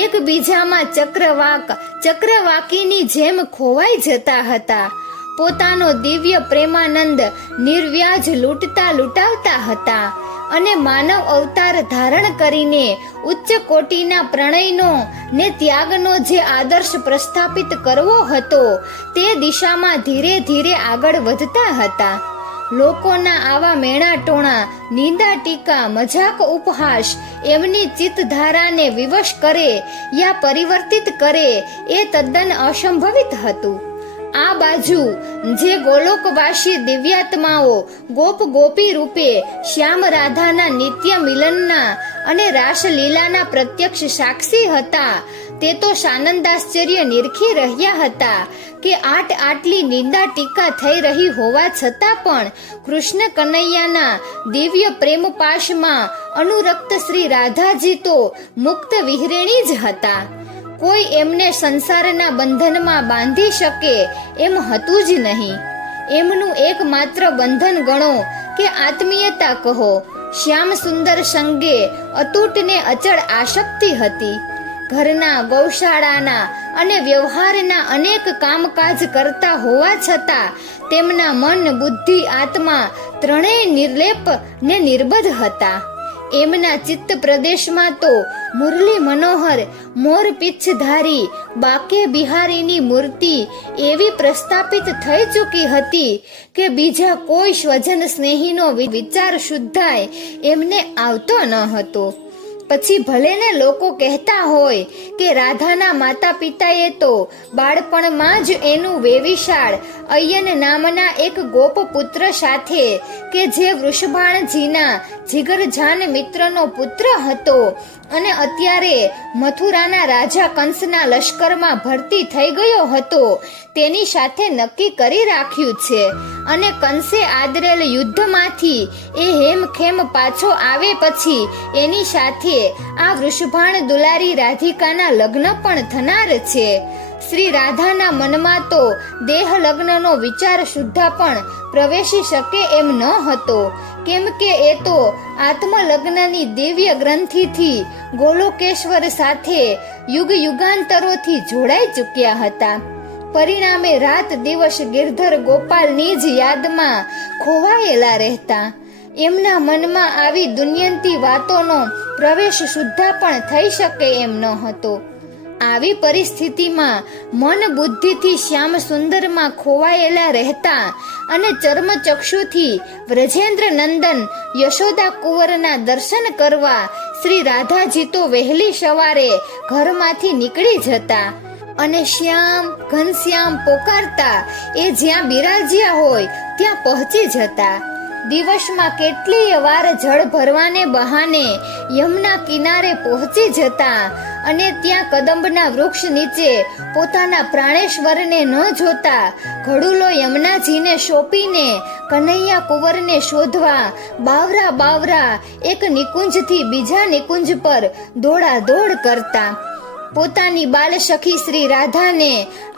એકબીજામાં ચક્રવાકીની જેમ ખોવાઈ જતા હતા. પોતાનો દિવ્ય પ્રેમાનંદ નિર્વ્યાજ લૂંટાવતા હતા અને માનવ અવતાર ધારણ કરીને ઉચ્ચ કોટીના પ્રણયનો ને ત્યાગનો જે આદર્શ પ્રસ્થાપિત કરવો હતો તે દિશામાં ધીરે ધીરે આગળ વધતા હતા. લોકોના આવા મેણા ટોણા, નિંદા ટીકા, મજાક ઉપહાસ એમની ચિત્તધારાને વિવશ કરે યા પરિવર્તિત કરે એ તદ્દન અસંભવિત હતું. આ બાજુ જે ગોલોકવાસી દિવ્યાત્માઓ ગોપ ગોપી રૂપે શ્યામ રાધાના નિત્ય મિલનના અને રાસલીલાના પ્રત્યક્ષ સાક્ષી હતા તે તો સાનંદાશ્ચર્ય નિરખી રહ્યા હતા કે આટલી નિંદા ટીકા થઈ રહી હોવા છતાં પણ કૃષ્ણ કનૈયાના દિવ્ય પ્રેમ પાશમાં અનુરક્ત શ્રી રાધાજી તો મુક્ત વિહરણી જ હતા. કોઈ એમને સંસારના બંધનમાં બાંધી શકે એમ હતું જ નહીં. એમનું એકમાત્ર બંધન ગણો કે આત્મીયતા કહો, શ્યામ સુંદર સંગે અતૂટ ને અચળ આસક્તિ હતી. ઘરના, ગૌશાળાના અને વ્યવહારના અનેક કામકાજ કરતા હોવા છતાં તેમના મન, બુદ્ધિ, આત્મા ત્રણેય નિર્લેપ ને નિર્બધ હતા. એમના ચિત્ત પ્રદેશમાં તો મુરલી મનોહર મોર પીછધારી બાકે બિહારીની મૂર્તિ એવી પ્રસ્થાપિત થઈ ચૂકી હતી કે બીજા કોઈ સ્વજન સ્નેહીનો વિચાર શુદ્ધાય એમને આવતો ન હતો. પછી ભલે ને લોકો કહેતા હોય કે રાધાના માતા પિતાએ તો બાળપણમાં જ એનું વેવિશાળ અય્યન નામના એક ગોપ પુત્ર સાથે કે જે વૃષભાણજીના જીગરજાન મિત્રનો પુત્ર હતો અને અત્યારે મથુરાના રાજા કંસના લશ્કરમાં ભરતી થઈ ગયો હતો તેની સાથે નક્કી કરી રાખ્યું છે અને કંસે આદરેલ યુદ્ધમાંથી એ હેમખેમ પાછો આવે પછી એની સાથે આ વૃષભાણ દુલારી રાધિકાના લગ્ન પણ થનાર છે. શ્રી રાધાના મનમાં તો દેહ લગ્નનો વિચાર સુદ્ધા પણ પ્રવેશી શકે એમ ન હતો, કેમ કે એ તો આત્મલગ્નની દિવ્ય ગ્રંથિથી ગોલોકેશ્વર સાથે યુગ યુગાંતરોથી જોડાઈ ચૂક્યા હતા. પરિણામે રાત દિવસ ગિરધર ગોપાલની જ યાદમાં ખોવાયેલા રહેતા. એમના મનમાં આવી દુન્યંતી વાતોનો પ્રવેશ સુદ્ધા પણ થઈ શકે એમ ન હતો. આવી પરિસ્થિતિમાં મન બુદ્ધિથી શ્યામ સુંદરમાં ખોવાયેલા રહેતા અને ચર્મચક્ષુથી વ્રજેન્દ્ર નંદન યશોદા કુંવરના દર્શન કરવા શ્રી રાધાજી તો વહેલી સવારે ઘરમાંથી નીકળી જતા અને શ્યામ ઘનશ્યામ પોકારતા એ જ્યાં બિરાજ્યા હોય ત્યાં પહોંચી જતા. દિવસમાં કેટલીય વાર જળ ભરવાને બહાને યમુના કિનારે પહોંચી જતા અને ત્યાં કદંબના વૃક્ષ નીચે પોતાના પ્રાણેશ્વરને ન જોતા ઘડુલો યમુનાજીને સોંપીને કનૈયા કુંવરને શોધવા બાવરા બાવરા એક નિકુંજથી બીજા નિકુંજ પર દોડાદોડ કરતા. પોતાની બાલ સખી શ્રી રાધાને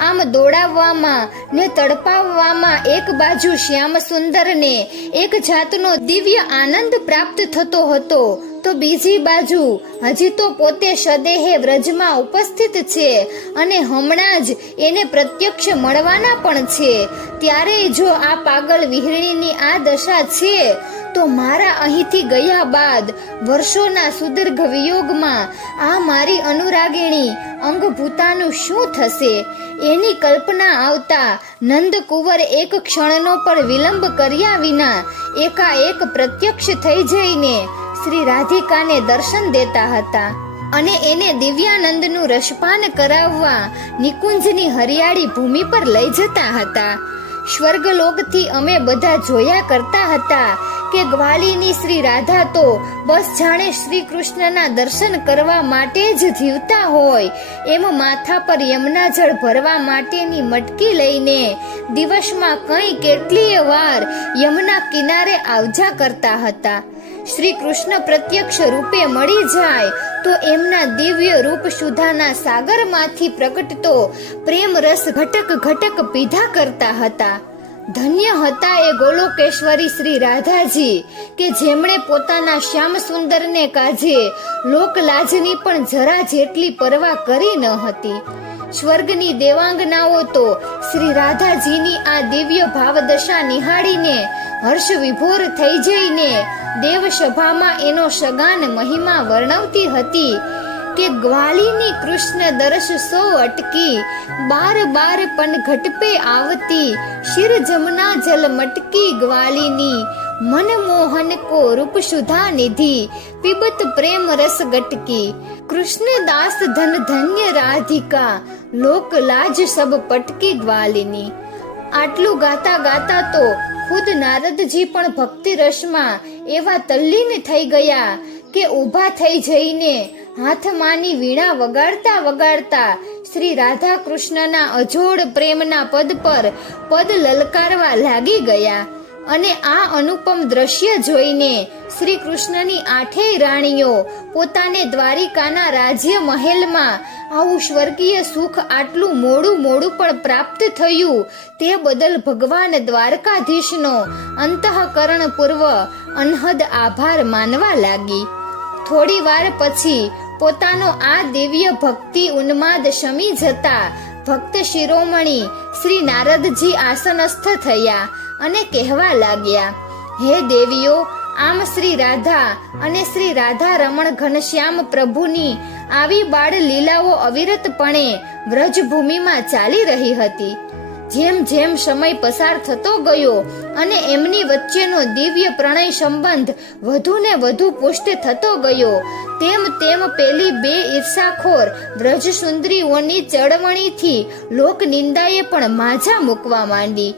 આમ દોડાવવામાં ને તડપાવવામાં એક બાજુ શ્યામ સુંદરને એક જાતનો દિવ્ય આનંદ પ્રાપ્ત થતો હતો, તો બીજી બાજુ હજી તો પોતે સદેહે વ્રજમાં ઉપસ્થિત છે અને હમણાં જ એને પ્રત્યક્ષ મળવાના પણ છે. ત્યારે જો આ પાગલ વિહરણીની આ દશા છે તો મારા અહીંથી ગયા બાદ વર્ષોના સુદીર્ઘ વિયોગમાં આ મારી અનુરાગિણી અંગભૂતાનું શું થશે? એની કલ્પના આવતા નંદકુંવર એક ક્ષણનો પણ વિલંબ કર્યા વિના એકાએક પ્રત્યક્ષ થઈ જઈને શ્રી રાધિકાને દર્શન દેતા હતા અને એને દિવ્યાનંદનું રસપાન કરાવવા નિકુંજની હરિયાળી ભૂમિ પર લઈ જતા હતા. સ્વર્ગલોકથી અમે બધા જોયા કરતા હતા કે ગ્વાલીની શ્રી રાધા તો બસ જાણે શ્રી કૃષ્ણના દર્શન કરવા માટે જ જીવતા હોય એમ માથા પર યમુના જળ ભરવા માટેની મટકી લઈને દિવસમાં કંઈ કેટલીય વાર યમુના કિનારે આવજા કરતા હતા. શ્રી કૃષ્ણ પ્રત્યક્ષ રૂપે મળી જાય તો એમના દિવ્ય રૂપ સુધાના સાગરમાંથી પ્રગટતો પ્રેમ રસ ઘટક ઘટક પીધા કરતા હતા. ધન્ય હતા એ ગોલોકેશ્વરી શ્રી રાધાજી કે જેમણે પોતાના શ્યામ સુંદરને કાજે લોકલાજની પણ જરા જેટલી પરવા કરી ન હતી. સ્વર્ગની દેવાંગનાઓ તો શ્રી રાધાજીની આ દિવ્ય ભાવદશા નિહાળીને હર્ષ વિભોર થઈ જઈને દેવસભામાં એનો સગાન મહિમા વર્ણવતી હતી કે ગ્વાલીની કૃષ્ણ દર્શ સો અટકી બાર બાર પન ઘટ પે આવતી શિર જમના જલ મટકી ગ્વાલીની મનમોહન કો રૂપ સુધા નિધિ પીબત પ્રેમ રસ ગટકી કૃષ્ણ દાસ ધન ધન્ય રાધિકા લોક લાજ સબ પટકી ગ્વાલીની. આટલું ગાતા ગાતા તો ખુદ નારદજી પણ ભક્તિ રસમાં એવા તલ્લીન થઈ ગયા કે ઊભા થઈ જઈને હાથમાંની વીણા વગાડતા વગાડતા શ્રી રાધા કૃષ્ણના અજોડ પ્રેમના પદ પર પદ લલકારવા લાગી ગયા. અને આ અનુપમ દ્રશ્ય જોઈને શ્રી કૃષ્ણની આઠેય રાણીઓ પોતાને દ્વારિકાના રાજ્ય મહેલમાં આવું સ્વર્ગીય સુખ આટલું મોડું પણ પ્રાપ્ત થયું તે બદલ ભગવાન દ્વારકાધીશનો અંતઃકરણ પૂર્વ અનહદ આભાર માનવા લાગી. થોડી વાર પછી પોતાનો આ દિવ્ય ભક્તિ ઉન્માદ શમી જતા ભક્ત શિરોમણી શ્રી નારદજી આસનસ્થ થયા અને કહેવા લાગ્યા, હે દેવીઓ, આમ શ્રી રાધા અને શ્રી રાધા રમણ ઘનશ્યામ પ્રભુની આવી બાળ લીલાઓ અવિરતપણે વ્રજભૂમિમાં ચાલી રહી હતી. જેમ જેમ સમય પસાર થતો ગયો અને એમની વચ્ચેનો દિવ્ય પ્રણય સંબંધ વધુ ને વધુ પુષ્ટ થતો ગયો તેમ તેમ પેલી બે ઈર્ષાખોર વ્રજ સુંદરીઓની ચળવણીથી લોક નિંદાએ પણ માજા મૂકવા માંડી.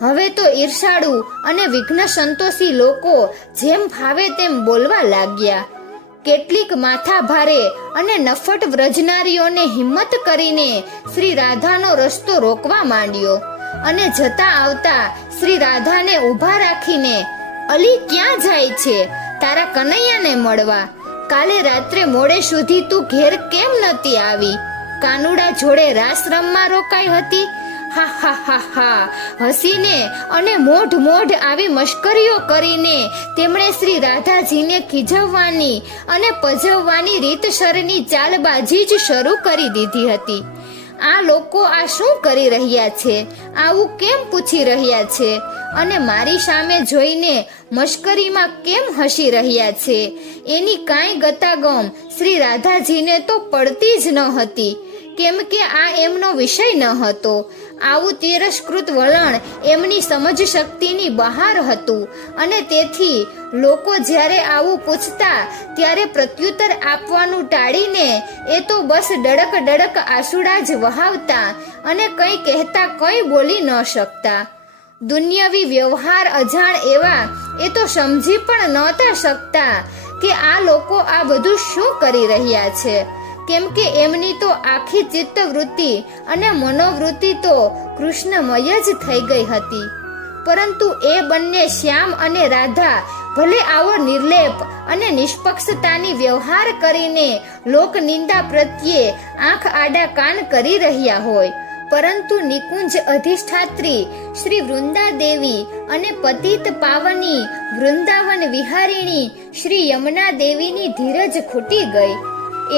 હવે તો ઈર્ષાળુ અને વિઘ્ન સંતોષી લોકો જેમ ફાવે તેમ બોલવા લાગ્યા. કેટલીક માથા ભારે અને નફટ વ્રજનારીઓને હિંમત કરીને શ્રી રાધાનો રસ્તો રોકવા માંડ્યો અને જતા આવતા શ્રી રાધાને ઊભા રાખીને, અલી ક્યાં જાય છે? તારા કનૈયાને મળવા. કાલે રાત્રે મોડે સુધી તું ઘેર કેમ નતી આવી? કાનુડા જોડે રાસ રમવા રોકાઈ હતી? હા હા હા હા હસીને અને મોઢ આવી મશ્કરીઓ કરીને તેમણે શ્રી રાધાજીને ખીજવવાની અને પજવવાની રીતસરની ચાલબાજી જ શરૂ કરી દીધી હતી. આ લોકો આ શું કરી રહ્યા છે? આવું કેમ પૂછી રહ્યા છે? અને મારી સામે જોઈને મશ્કરીમાં કેમ હસી રહ્યા છે? એની કાંઈ ગતાગમ શ્રી રાધાજીને તો પડતી જ ન હતી, કેમ કે આ એમનો વિષય ન હતો. આવું તિરસ્કૃત વલણ એમની સમજ શક્તિની બહાર હતું અને તેથી લોકો જ્યારે આવું પૂછતા ત્યારે પ્રત્યુત્તર આપવાનું ટાળીને એ તો બસ ડડક આંસુડા જ વહાવતા અને કંઈ કહેતા કંઈ બોલી ન શકતા. દુન્યવી વ્યવહાર અજાણ એવા એ તો સમજી પણ નહોતા શકતા કે આ લોકો આ બધું શું કરી રહ્યા છે, કેમ કે એમની તો આખી ચિત્તવૃત્તિ અને મનોવૃત્તિ તો કૃષ્ણમય જ થઈ ગઈ હતી. પરંતુ એ બંને શ્યામ અને રાધા ભલે આવો નિર્લેપ અને નિષ્પક્ષતાની વ્યવહાર કરીને લોકનિંદા પ્રત્યે આંખ આડા કાન કરી રહ્યા હોય, પરંતુ નિકુંજ અધિષ્ઠાત્રી શ્રી વૃંદા દેવી અને પતિત પાવની વૃંદાવન વિહારિણી શ્રી યમુના દેવીની ધીરજ ખૂટી ગઈ.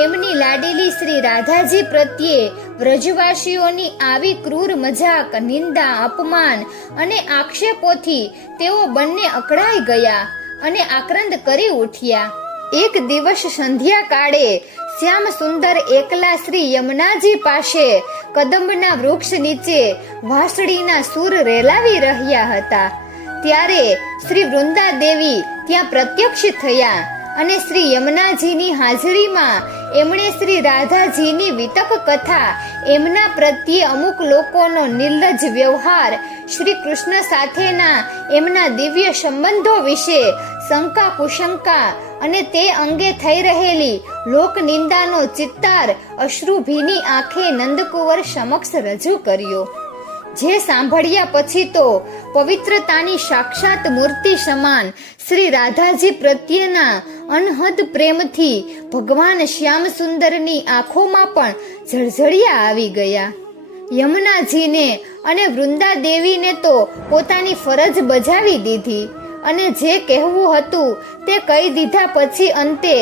એમની લાડીલી શ્રી રાધાજી પ્રત્યે વ્રજવાસીઓની આવી ક્રૂર મજાક, નિંદા, અપમાન અને આક્ષેપોથી તેઓ બંને અકળાઈ ગયા અને આક્રંદ કરી ઉઠ્યા. એક દિવસ સંધ્યા કાળે શ્યામ સુંદર એકલા શ્રી યમુનાજી પાસે કદંબના વૃક્ષ નીચે વાંસળીના સૂર રેલાવી રહ્યા હતા. ત્યારે શ્રી વૃંદા દેવી ત્યાં પ્રત્યક્ષ થયા અને શ્રી યમુનાજીની હાજરીમાં એમણે શ્રી રાધાજીની વિતક કથા, એમના પ્રત્યે અમુક લોકોનો નિર્લજ્જ વ્યવહાર, શ્રી કૃષ્ણ સાથેના એમના દિવ્ય સંબંધો વિશે શંકા કુશંકા અને તે અંગે થઈ રહેલી લોકનિંદાનો ચિત્તાર અશ્રુભીની આંખે નંદકુંવર સમક્ષ રજૂ કર્યો. જે સાંભળ્યા પછી તો પવિત્રતાની સાક્ષાત મૂર્તિ સમાન શ્રી રાધાજી પ્રત્યેના અનહદ પ્રેમથી ભગવાન શ્યામ સુંદરની આંખોમાં પણ જળજળિયા આવી ગયા. યમુનાજીને અને વૃંદા દેવીને તો પોતાની ફરજ બજાવી દીધી અને જે કહેવું હતું તે કહી દીધા પછી અંતે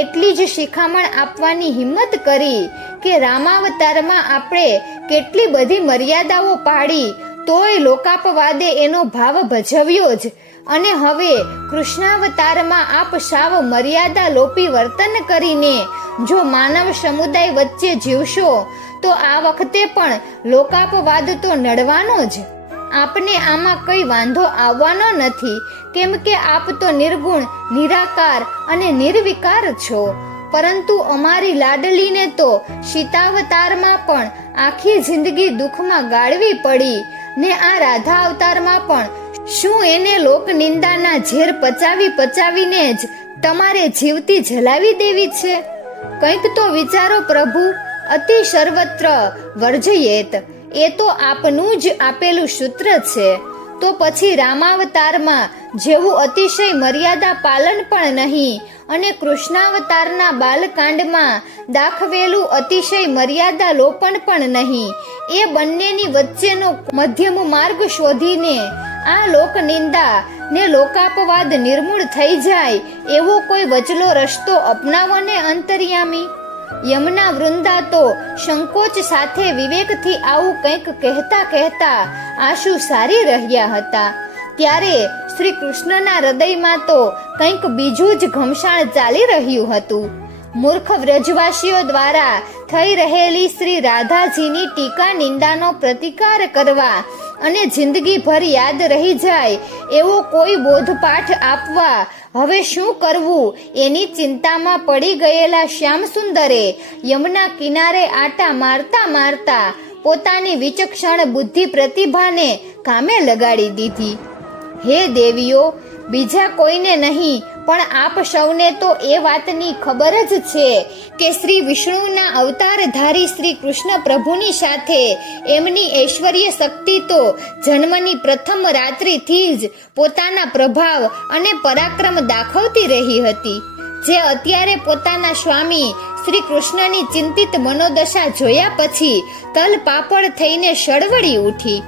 એટલી જ શિખામણ આપવાની હિંમત કરી કે રામાવતારમાં આપણે કેટલી બધી મર્યાદાઓ પાડી તોય લોકાપવાદે એનો ભાવ ભજવ્યો જ, અને હવે કૃષ્ણાવતારમાં આપ સાવ મર્યાદા લોપી વર્તન કરીને જો માનવ સમુદાય વચ્ચે જીવશો તો આ વખતે પણ લોકાપવાદ તો નડવાનો જ. આપને આમાં કઈ વાંધો આવવાનો નથી, કેમ કે આપ તો નિર્ગુણ, નિરાકાર અને નિર્વિકાર છો. પરંતુ અમારી લાડલીને તો સીતાવતારમાં પણ આખી જિંદગી દુઃખમાં ગાળવી પડી ને આ રાધા અવતારમાં પણ શું એને લોકનિંદાના ઝેર પચાવીને જ તમારે જીવતી જલાવી દેવી છે? કંઈક તો વિચારો પ્રભુ. અતિ સર્વત્ર વર્જયેત એ તો આપનું જ આપેલું સૂત્ર છે. તો પછી રામાવતારમાં જેવું અતિશય મર્યાદા પાલન પણ નહીં અને કૃષ્ણાવતારના બાલકાંડમાં દાખવેલું અતિશય મર્યાદા લોપન પણ નહીં, એ બંનેની વચ્ચેનો મધ્યમ માર્ગ શોધીને આ લોકનિંદા ને લોકાપવાદ નિર્મૂળ થઈ જાય એવો કોઈ વચલો રસ્તો અપનાવો ને અંતર્યામી. યમુના વૃંદા તો સંકોચ સાથે વિવેકથી આવું કંઈક કહેતા આંસુ સારી રહ્યા હતા. ત્યારે શ્રી કૃષ્ણના હૃદયમાં તો કંઈક બીજું જ ઘમસાણ ચાલી રહ્યું હતું. મૂર્ખ વ્રજવાસીઓ દ્વારા થઈ રહેલી શ્રી રાધાજીની ટીકા નિંદાનો પ્રતિકાર કરવા અને જિંદગીભર યાદ રહી જાય એવો કોઈ બોધપાઠ આપવા હવે શું કરવું એની ચિંતામાં પડી ગયેલા શ્યામ સુંદરે યમુના કિનારે આટા મારતા પોતાની વિચક્ષણ બુદ્ધિ પ્રતિભાને કામે લગાડી દીધી. હે દેવીઓ, બીજા કોઈને નહીં પણ આપ સૌને તો એ વાતની ખબર જ છે કે શ્રી વિષ્ણુના અવતારધારી શ્રી કૃષ્ણ પ્રભુની સાથે એમની ઐશ્વર્ય શક્તિ તો જન્મની પ્રથમ રાત્રિથી જ પોતાના પ્રભાવ અને પરાક્રમ દાખવતી રહી હતી, જે અત્યારે પોતાના સ્વામી શ્રી કૃષ્ણની ચિંતિત મનોદશા જોયા પછી તલપાપડ થઈને સળવળી ઉઠી.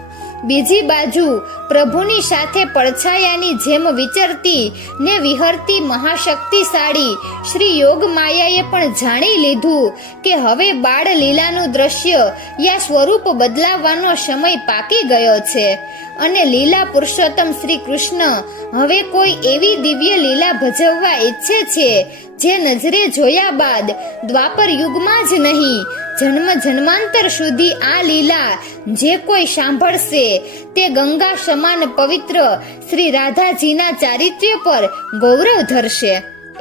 બીજી બાજુ પ્રભુની સાથે પડછાયાની જેમ વિચરતી ને વિહરતી મહાશક્તિશાળી શ્રી યોગ માયાએ પણ જાણી લીધું કે હવે બાળ લીલાનું દ્રશ્ય યા સ્વરૂપ બદલાવવાનો સમય પાકી ગયો છે અને લીલા પુરુષોત્તમ શ્રી કૃષ્ણ હવે કોઈ એવી દિવ્ય લીલા ભજવવા ઈચ્છે છે જે નજરે જોયા બાદ દ્વાપર યુગમાં જ નહીં જન્મ જન્માંતર સુધી આ લીલા જે કોઈ સાંભળશે તે ગંગા સમાન પવિત્ર શ્રી રાધાજીના ચારિત્ર્ય પર ગૌરવ ધરશે.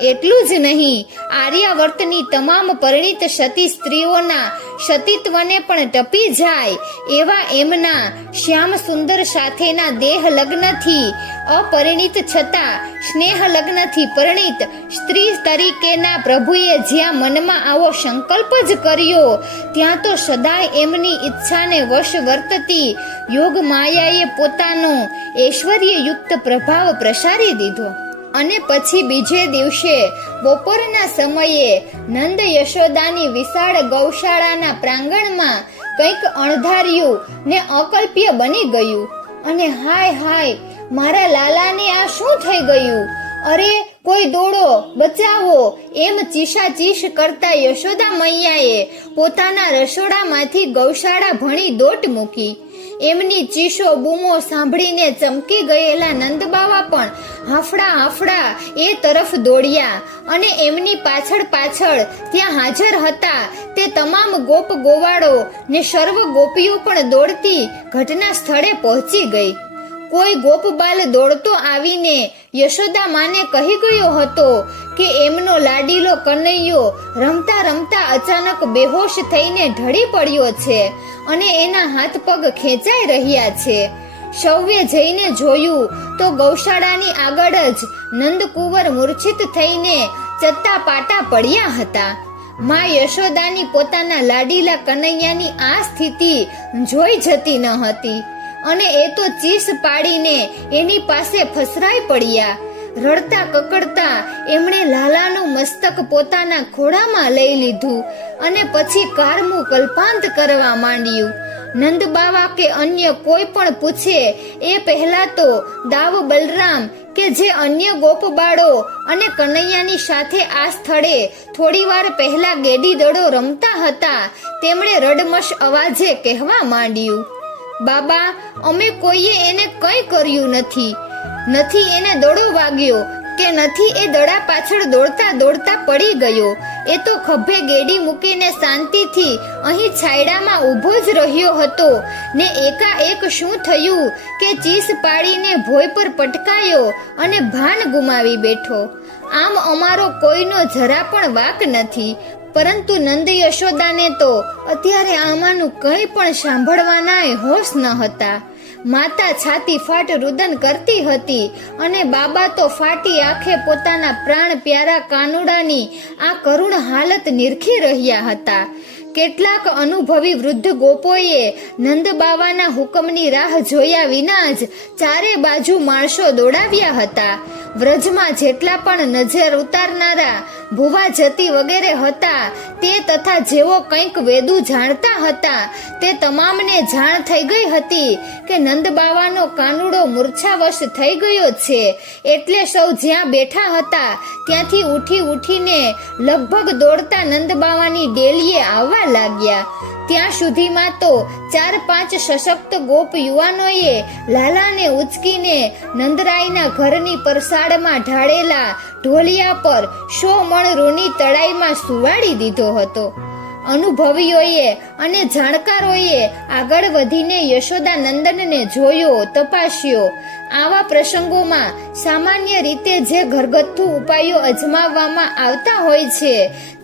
એટલું જ નહીં, આર્યાવર્તની તમામ પરિણીત સતી સ્ત્રીઓના સતીત્વને પણ ટપી જાય એવા એમના શ્યામ સુંદર સાથેના દેહ લગ્નથી અપરિણીત છતાં સ્નેહ લગ્નથી પરિણીત સ્ત્રી તરીકેના પ્રભુએ જ્યાં મનમાં આવો સંકલ્પ જ કર્યો, ત્યાં તો સદાય એમની ઈચ્છાને વશ વર્તતી યોગ માયાએ પોતાનો ઐશ્વર્યયુક્ત પ્રભાવ પ્રસારી દીધો. અને પછી બીજે દિવસે બપોરના સમયે નંદ યશોદાની વિશાળ ગૌશાળાના પ્રાંગણમાં કંઈક અણધાર્યું ને અકલ્પ્ય બની ગયું. અને હાય હાય, મારા લાલાને આ શું થઈ ગયું? અરે કોઈ દોડો, બચાવો! એમ ચીસાચીસ કરતા યશોદા મૈયાએ પોતાના રસોડામાંથી ગૌશાળા ભણી દોટ મૂકી. એમની ચીસો બૂમો સાંભળીને ચમકી ગયેલા નંદબાવા પણ હાફડા એ તરફ દોડ્યા અને એમની પાછળ પાછળ ત્યાં હાજર હતા તે તમામ ગોપ ગોવાળો ને સર્વ ગોપીઓ પણ દોડતી ઘટના સ્થળે પહોંચી ગઈ. કોઈ ગોપબાલ દોડતો આવીને યશોદા માને કહી ગયો હતો કે એમનો લાડીલો કનૈયો રમતા રમતા અચાનક બેહોશ થઈને ઢળી પડ્યો છે અને એના હાથ પગ ખેંચાઈ રહ્યા છે. સૌએ જઈને જોયું તો ગૌશાળાની આગળ જ નંદકુંવર મૂર્છિત થઈને ચત્તા પાટા પડ્યા હતા. માં યશોદાની પોતાના લાડીલા કનૈયાની આ સ્થિતિ જોઈ જતી ન હતી અને એ તો ચીસ પાડીને એની પાસે ફસરાઈ પડ્યા. રડતા કકડતા એમણે લાલાનું મસ્તક પોતાના ખોળામાં લઈ લીધું અને પછી કારમું કલ્પાંત કરવા માંડ્યું. નંદબાવા કે અન્ય કોઈ પણ પૂછે એ પહેલા તો દાવ બલરામ કે જે અન્ય ગોપબાળો અને કનૈયાની સાથે આ સ્થળે થોડીવાર પહેલા ગેડી દડો રમતા હતા તેમણે રડમશ અવાજે કહેવા માંડ્યું, બાબા, અમે કોઈએ એને કંઈ કર્યું નથી એને દડો વાગ્યો કે નથી એ દડા પાછળ દોડતા દોડતા પડી ગયો. એ તો ખભે ગેડી મૂકીને શાંતિથી અહીં છાયડામાં ઊભો જ રહ્યો હતો ને એકાએક શું થયું કે ચીસ પાડીને ભોય પર પટકાયો અને ભાન ગુમાવી બેઠો. આમ અમારો કોઈનો જરા પણ વાક નથી. પરંતુ નંદ યશોદાને તો અત્યારે આમાંનું કંઈ પણ સાંભળવાનાય હોશ ન હતા. માતા છાતી ફાટ રુદન કરતી હતી અને બાબા તો ફાટી આંખે પોતાના પ્રાણ પ્યારા કાનુડાની આ કરુણ હાલત નિરખી રહ્યા હતા. કેટલાક અનુભવી વૃદ્ધ ગોપોએ નંદબાવાના હુકમની રાહ જોયા વિના જ ચારે બાજુ માણસો દોડાવ્યા હતા. વ્રજમાં જેટલા પણ નજર ઉતારનારા ભુવા જતી વગેરે હતા તે તથા જેઓ કંઈક વેદુ જાણતા હતા તે તમામને જાણ થઈ ગઈ હતી કે નંદબાવાનો કાનુડો મૂર્છાવશ થઈ ગયો છે. એટલે સૌ જ્યાં બેઠા હતા ત્યાંથી ઉઠીને લગભગ દોડતા નંદબાવાની ડેલીએ આવવા લાગ્યા. ત્યાં સુધીમાં તો 4-5 સશક્ત ગોપ યુવાનોએ લાલાને ઉચકીને નંદરાયના ઘરની પરસાળમાં ઢાળેલા ઢોલિયા પર 100 મણ રૂની તળાઈમાં સુવાડી દીધો હતો. અનુભવીઓએ અને જાણકારોએ આગળ વધીને યશોદા નંદનને જોયો, તપાસ્યો. આવા પ્રસંગોમાં સામાન્ય રીતે જે ઘરગથ્થુ ઉપાયો અજમાવવામાં આવતા હોય છે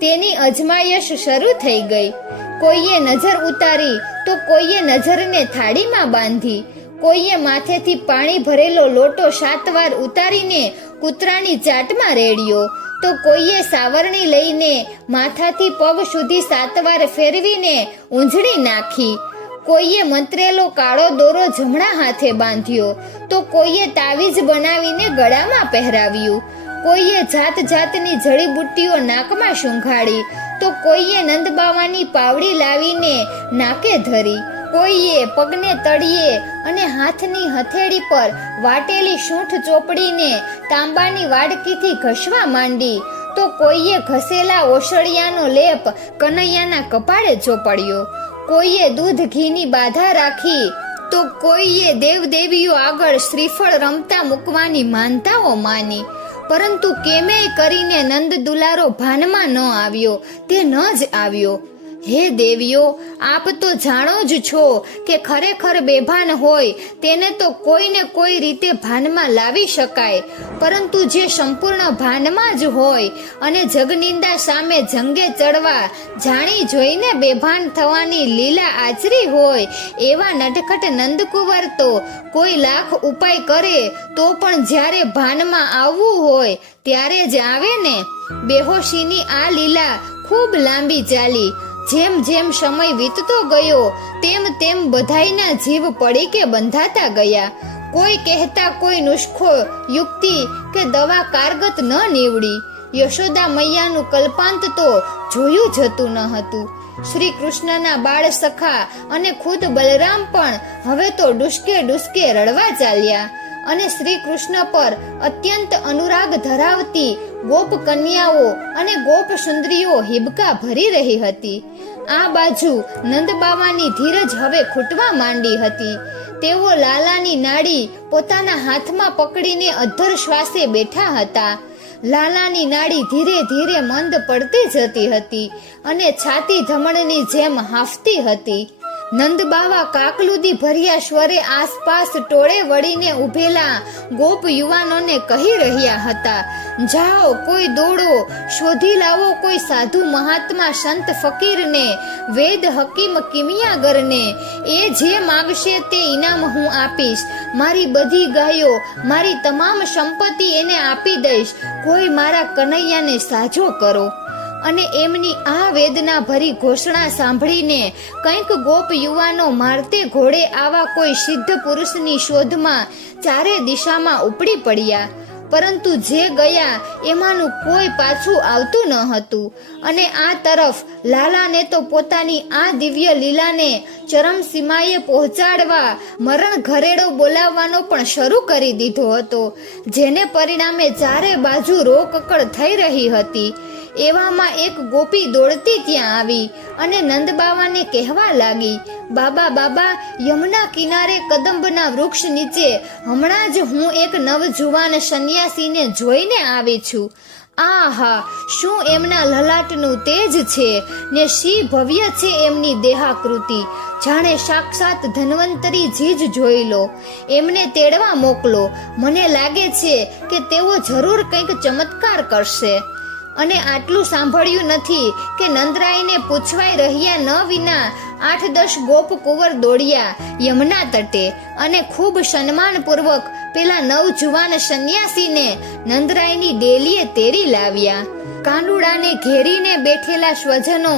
તેની અજમાયશ શરૂ થઈ ગઈ. કોઈએ નજર ઉતારી તો કોઈએ નજરને થાળીમાં બાંધી, કોઈએ માથેથી પાણી ભરેલો લોટો 7 વાર ઉતારીને કૂતરાની ચાટમાં રેડ્યો, તો કોઈએ સાવરણી લઈને માથાથી પગ સુધી 7 વાર ફેરવીને ઊંઝળી નાખી. કોઈએ મંત્રેલો કાળો દોરો જમણા હાથે બાંધ્યો, તો કોઈએ તાવીજ બનાવીને ગળામાં પહેરાવ્યું. કોઈએ જાત જાતની જડીબુટ્ટીઓ નાકમાં સૂંઘાડી, તો કોઈએ નંદબાવાની પાવડી લાવીને નાકે ધરી. કોઈએ પગને તળિયે અને હાથની હથેળી પર વાટેલી સૂંઠ ચોપડીને તાંબાની વાડકીથી ઘસવા માંડી, તો કોઈએ ઘસેલા ઓસળિયાનો લેપ કનૈયાના કપાળે ચોપડ્યો. કોઈએ દૂધ ઘીની બાધા રાખી, તો કોઈએ દેવદેવીઓ આગળ શ્રીફળ રમતા મૂકવાની માનતાઓ માની. પરંતુ કેમેય કરીને નંદ દુલારો ભાનમાં ન આવ્યો, તે ન જ આવ્યો. હે દેવીઓ, આપ તો જાણો જ છો કે ખરેખર બેભાન હોય તેને તો કોઈને કોઈ રીતે ભાનમાં લાવી શકાય, પરંતુ જે સંપૂર્ણ ભાનમાં જ હોય અને જગનિંદા સામે જંગે ચડવા જાણી જોઈને બેભાન થવાની લીલા આચરી હોય એવા નટખટ નંદકુંવર તો કોઈ લાખ ઉપાય કરે તો પણ જ્યારે ભાનમાં આવવું હોય ત્યારે જ આવે ને. બેહોશીની આ લીલા ખૂબ લાંબી ચાલી. જેમ જેમ સમય વીતતો ગયો તેમ તેમ બધાયના જીવ પડી કે બંધાતા ગયા. કોઈ કહેતા કોઈ નુસ્ખો, યુક્તિ કે દવા કારગત ન નીવડી. યશોદા મૈયાનું કલ્પાંત તો જોયું જતું ન હતું. શ્રી કૃષ્ણના બાળ સખા અને ખુદ બલરામ પણ હવે તો ડુસકે ડુસકે રડવા ચાલ્યા અને શ્રી કૃષ્ણ પર અત્યંત અનુરાગ ધરાવતી ગોપ કન્યાઓ અને ગોપ સુંદરીઓ હિબકા ભરી રહી હતી. આ બાજુ નંદબાવાની ધીરજ હવે ખૂટવા માંડી હતી. તેઓ લાલાની નાડી પોતાના હાથમાં પકડીને અધ્ધર શ્વાસે બેઠા હતા. લાલાની નાડી ધીરે ધીરે મંદ પડતી જતી હતી અને છાતી ધમણની જેમ હાંફતી હતી. નંદબાવા કાકલુદી ભર્યા સ્વરે આસપાસ ટોળે વળીને ઉભેલા ગોપ યુવાનોને કહી રહ્યા હતા, જાઓ, કોઈ દોડો, શોધી લાવો કોઈ સાધુ મહાત્મા સંત ફકીરને, વેદ હકીમ કિમિયાગરને. એ જે માગશે તે ઇનામ હું આપીશ. મારી બધી ગાયો, મારી તમામ સંપત્તિ એને આપી દઈશ. કોઈ મારા કનૈયાને સાજો કરો. અને એમની આ વેદના ભરી ઘોષણા સાંભળીને કંઈક ગોપ યુવાનો મારતે ઘોડે આવા કોઈ સિદ્ધ પુરુષની શોધમાં ચારે દિશામાં ઉપડી પડ્યા. પરંતુ જે ગયા એમાંનું કોઈ પાછું આવતું ન હતું. અને આ તરફ લાલાને તો પોતાની આ દિવ્ય લીલાને ચરમ સીમાએ પહોંચાડવા મરણ ઘરેડો બોલાવવાનો પણ શરૂ કરી દીધો હતો, જેને પરિણામે ચારે બાજુ રોકકળ થઈ રહી હતી. એવામાં એક ગોપી દોડતી ત્યાં આવી અને નંદબાવાને કહેવા લાગી, બાબા બાબા, યમુના કિનારે કદંબના વૃક્ષ નીચે હમણાં જ હું એક નવજુવાન સંન્યાસીને જોઈને આવી છું. આહા, શું એમના લલાટનું તેજ છે ને શી ભવ્ય છે એમની દેહાકૃતિ. જાણે સાક્ષાત ધન્વંતરી જીજ જોઈ લો. એમને તેડવા મોકલો. મને લાગે છે કે તેઓ જરૂર કંઈક ચમત્કાર કરશે. અને આટલું સાંભળ્યું નથી કે નંદરાયને પૂછવાય રહ્યા ન વિના 8-10 ગોપ કુંવર દોડ્યા યમુના તટે અને ખૂબ સન્માનપૂર્વક પેલા નવજુવાન સંન્યાસીને નંદરાયની ડેલીએ તેડી લાવ્યા. કાંડુડાને ઘેરીને બેઠેલા સ્વજનો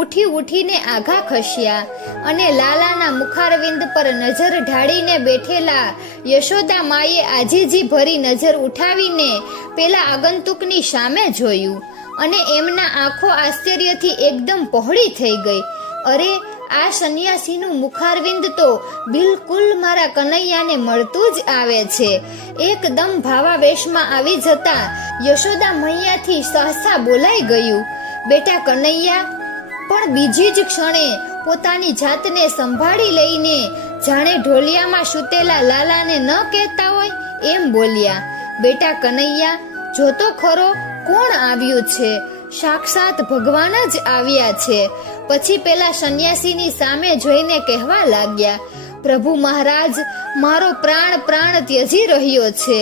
ઉઠી ઉઠીને આઘા ખસ્યા અને લાલાના મુખારવિંદ પર નજર ઢાળીને બેઠેલા યશોદા માએ આજીજી ભરી નજર ઉઠાવીને પેલા આગંતુકની સામે જોયું અને એમના આંખો આશ્ચર્યથી એકદમ પહોળી થઈ ગઈ. અરે, આ સંન્યાસીનું મુખારવિંદ તો બિલકુલ મારા કનૈયાને મળતું જ આવે છે. એકદમ ભાવાવેશમાં આવી જતા યશોદા મૈયાથી સહસા બોલાઈ ગયું, બેટા કનૈયા. પણ બીજી જ ક્ષણે પોતાની જાતને સંભાળી લઈને જાણે ઢોલિયામાં સૂતેલા લાલાને ન કહેતા હોય એમ બોલ્યા, બેટા કનૈયા, જોતો ખરો કોણ આવ્યું છે. સાક્ષાત ભગવાન જ આવ્યા છે. પછી પેલા સંન્યાસીની સામે જોઈને કહેવા લાગ્યા, પ્રભુ મહારાજ, મારો પ્રાણ ત્યજી રહ્યો છે.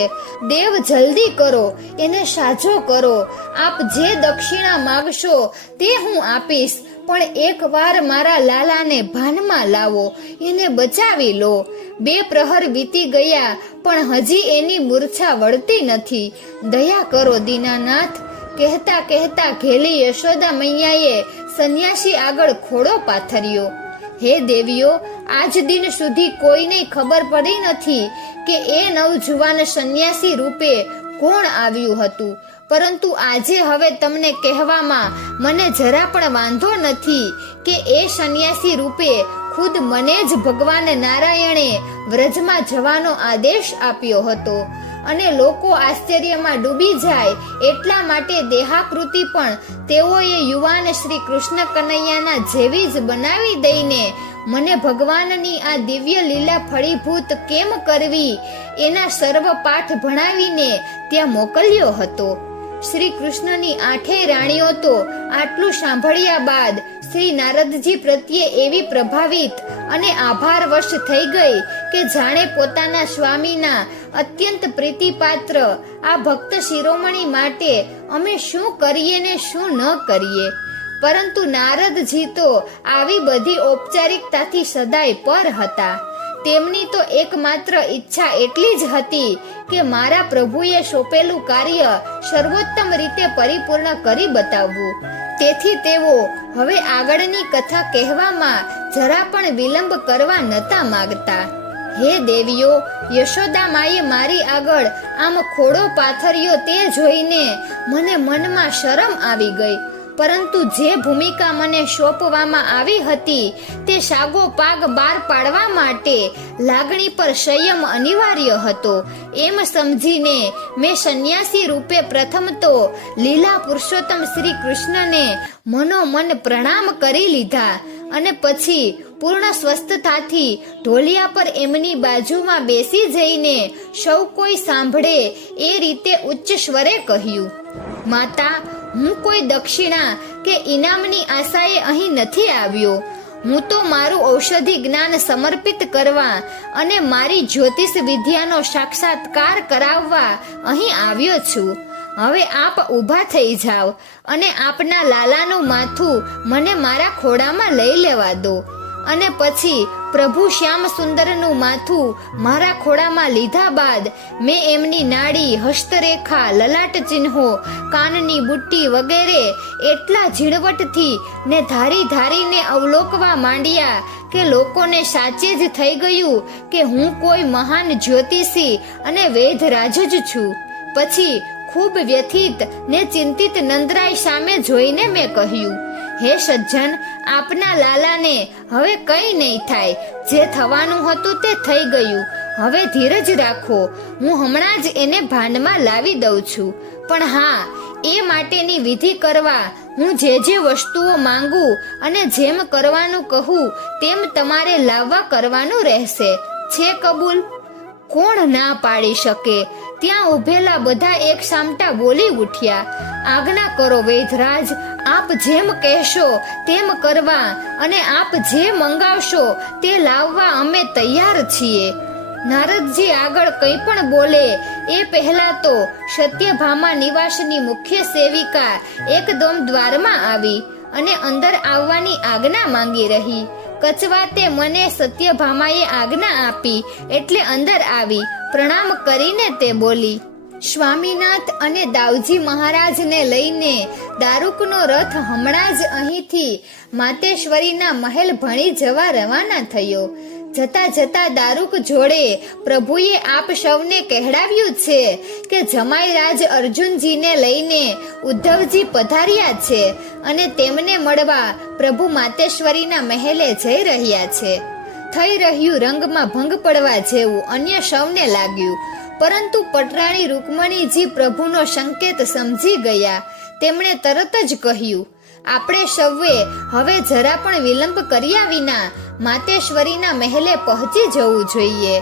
દેવ, જલ્દી કરો, એને સાજો કરો. આપ જે દક્ષિણા માંગશો તે હું આપીશ, પણ એકવાર મારા લાલાને ભાનમાં લાવો, એને બચાવી લો. 2 પ્રહર વીતી ગયા પણ હજી એની મૂર્છા વળતી નથી. દયા કરો દીનાનાથ. કહેતા કહેતા ઘેલી યશોદા મૈયાએ સંન્યાસી આગળ ખોડો પાથર્યો. હે દેવીઓ, આજ દિન સુધી કોઈને ખબર પડી નથી કે એ નવજુવાન સંન્યાસી રૂપે કોણ આવ્યું હતું, પરંતુ આજે હવે તમને કહેવામાં મને જરા પણ વાંધો નથી કે એ સંન્યાસી રૂપે ખુદ મને જ ભગવાન નારાયણે વ્રજમાં જવાનો આદેશ આપ્યો હતો અને લોકો આશ્ચર્યમાં ડૂબી જાય એટલા માટે દેહાકૃતિ પણ તેઓએ યુવાન શ્રી કૃષ્ણ કનૈયાના જેવી જ બનાવી દઈને મને ભગવાનની આ દિવ્ય લીલા ફળીભૂત કેમ કરવી એના સર્વ પાઠ ભણાવીને ત્યાં મોકલ્યો હતો. શ્રી કૃષ્ણની 8 રાણીઓ તો આટલું સાંભળ્યા બાદ શ્રી નારદજી પ્રત્યે એવી પ્રભાવિત અને આભારવશ થઈ ગઈ કે જાણે પોતાના સ્વામીના અત્યંત પ્રીતિપાત્ર આ ભક્ત શિરોમણી માટે અમે શું કરીએ ને શું ન કરીએ. પરંતુ નારદજી તો આવી બધી ઔપચારિકતાથી સદાય પર હતા. તેમની તો એકમાત્ર ઈચ્છા એટલી જ હતી કે મારા પ્રભુએ સોંપેલું કાર્ય સર્વોત્તમ રીતે પરિપૂર્ણ કરી બતાવવું. તેથી તેઓ હવે આગળની કથા કહેવામાં જરા પણ વિલંબ કરવા નતા માંગતા. હે દેવીઓ, યશોદા માએ મારી આગળ આમ ખોડો પાથર્યો તે જોઈને મને મનમાં શરમ આવી ગઈ. પરંતુ જે ભૂમિકા મને સોંપવામાં આવી હતી તે સાગો પાગ બાર પાડવા માટે લાગણી પર સંયમ અનિવાર્ય હતો એમ સમજીને મેં સંન્યાસી રૂપે પ્રથમ તો લીલા પુરુષોત્તમ શ્રી કૃષ્ણને મનોમન પ્રણામ કરી લીધા અને પછી પૂર્ણ સ્વસ્થતાથી ઢોલિયા પર એમની બાજુમાં બેસી જઈને સૌ કોઈ સાંભળે એ રીતે ઉચ્ચ સ્વરે કહ્યું, માતા, હું કોઈ દક્ષિણા કે ઇનામની આશાએ અહીં નથી આવ્યો. હું તો મારું ઔષધિ જ્ઞાન સમર્પિત કરવા અને મારી જ્યોતિષ વિદ્યાનો સાક્ષાત્કાર કરાવવા અહીં આવ્યો છું. હવે આપ ઊભા થઈ જાઓ અને આપના લાલાનું માથું મને મારા ખોળામાં લઈ લેવા દો. અને પછી પ્રભુ શ્યામ સુંદરનું માથું મારા ખોળામાં લીધા બાદ મેં એમની નાડી, હસ્તરેખા, લલાટ ચિહ્નો, કાનની બુટ્ટી વગેરે એટલા ઝીણવટથી ને ધારી ધારીને અવલોકવા માંડ્યા કે લોકોને સાચે જ થઈ ગયું કે હું કોઈ મહાન જ્યોતિષી અને વેદરાજ જ છું. પછી ખૂબ વ્યથિત ને ચિંતિત નંદરાય સામે જોઈને મેં કહ્યું, હે સજ્જન, આપના લાલાને હવે કંઈ નહીં થાય. જે થવાનું હતું તે થઈ ગયું. હવે ધીરજ રાખો. હું હમણાં જ એને ભાનમાં લાવી દઉં છું. પણ હા, એ માટેની વિધિ કરવા હું જે જે વસ્તુઓ માંગુ અને જેમ કરવાનું કહું તેમ તમારે લાવવા કરવાનું રહેશે. છે કબૂલ? કોણ ના પાડી શકે? ત્યાં ઉભેલા બધા એક સામટા બોલી ઉઠ્યા, આજ્ઞા કરો વૈધરાજ, આપ જેમ કહેશો તેમ કરવા અને આપ જે મંગાવશો તે લાવવા અમે તૈયાર છીએ. નારદજી આગળ કંઈ પણ બોલે એ પહેલા તો સત્યભામા નિવાસની મુખ્ય સેવિકા એકદમ દ્વારમાં આવી અને અંદર આવવાની આજ્ઞા માંગી રહી. કચવાતે મને સત્યભામાએ આજ્ઞા આપી એટલે અંદર આવી. પ્રણામ કરીને તે બોલી, સ્વામીનાથ અને દાવજી મહારાજને લઈને દારૂકનો રથ હમણાં જ અહીંથી માતેશ્વરીના મહેલ ભણી જવા રવાના થયો. જતા જતા દારૂક જોડે પ્રભુએ આપ સૌને કહેડાવ્યું છે કે જમાઈરાજ અર્જુનજીને લઈને ઉદ્ધવજી પધાર્યા છે અને તેમને મળવા પ્રભુ માતેશ્વરીના મહેલે જઈ રહ્યા છે. થઈ રહ્યું રંગમાં ભંગ પડવા જેવું અન્ય સૌને લાગ્યું. પરંતુ પટરાણી રૂકમણીજી પ્રભુનો સંકેત સમજી ગયા. તેમણે તરત જ કહ્યું, આપણે સૌએ હવે જરા પણ વિલંબ કર્યા વિના માતેશ્વરીના મહેલે પહોંચી જવું જોઈએ.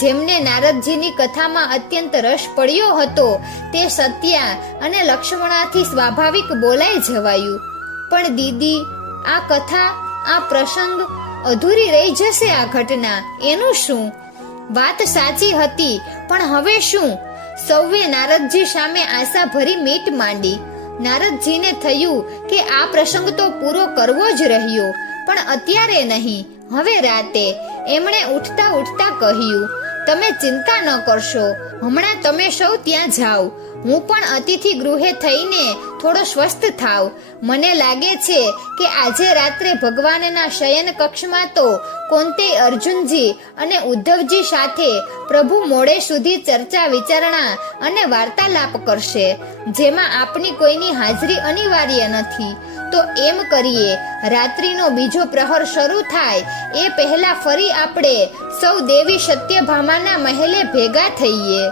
જેમને નારદજીની કથામાં અત્યંત રસ પડ્યો હતો તે સત્યા અને લક્ષ્મણાથી સ્વાભાવિક બોલાઈ જવાયું. પણ દીદી, આ કથા, આ પ્રસંગ અધૂરી રહી જશે. આ ઘટના, એનું શું? વાત સાચી હતી, પણ હવે શું? સૌએ નારદજી સામે આશા ભરી મીટ માંડી. નારદજીને થયું કે આ પ્રસંગ તો પૂરો કરવો જ રહ્યો, પણ અત્યારે નહીં, હવે રાતે. એમણે ઉઠતા ઉઠતા કહ્યું, તમે ચિંતા ન કરશો, હમણાં તમે સૌ ત્યાં જાઓ. હું પણ અતિથિ ગૃહે થઈને થોડો સ્વસ્થ થાવ. મને લાગે છે કે આજે રાત્રે ભગવાનના શયન કક્ષમાં તો કોંતેય અર્જુનજી અને ઉદ્ધવજી સાથે પ્રભુ મોડે સુધી ચર્ચા વિચારણા અને વાર્તાલાપ કરશે, જેમાં આપની કોઈની હાજરી અનિવાર્ય નથી. તો એમ કરીએ, રાત્રિનો બીજો પ્રહર શરૂ થાય એ પહેલા ફરી આપણે સૌ દેવી સત્યભામાના મહેલે ભેગા થઈએ.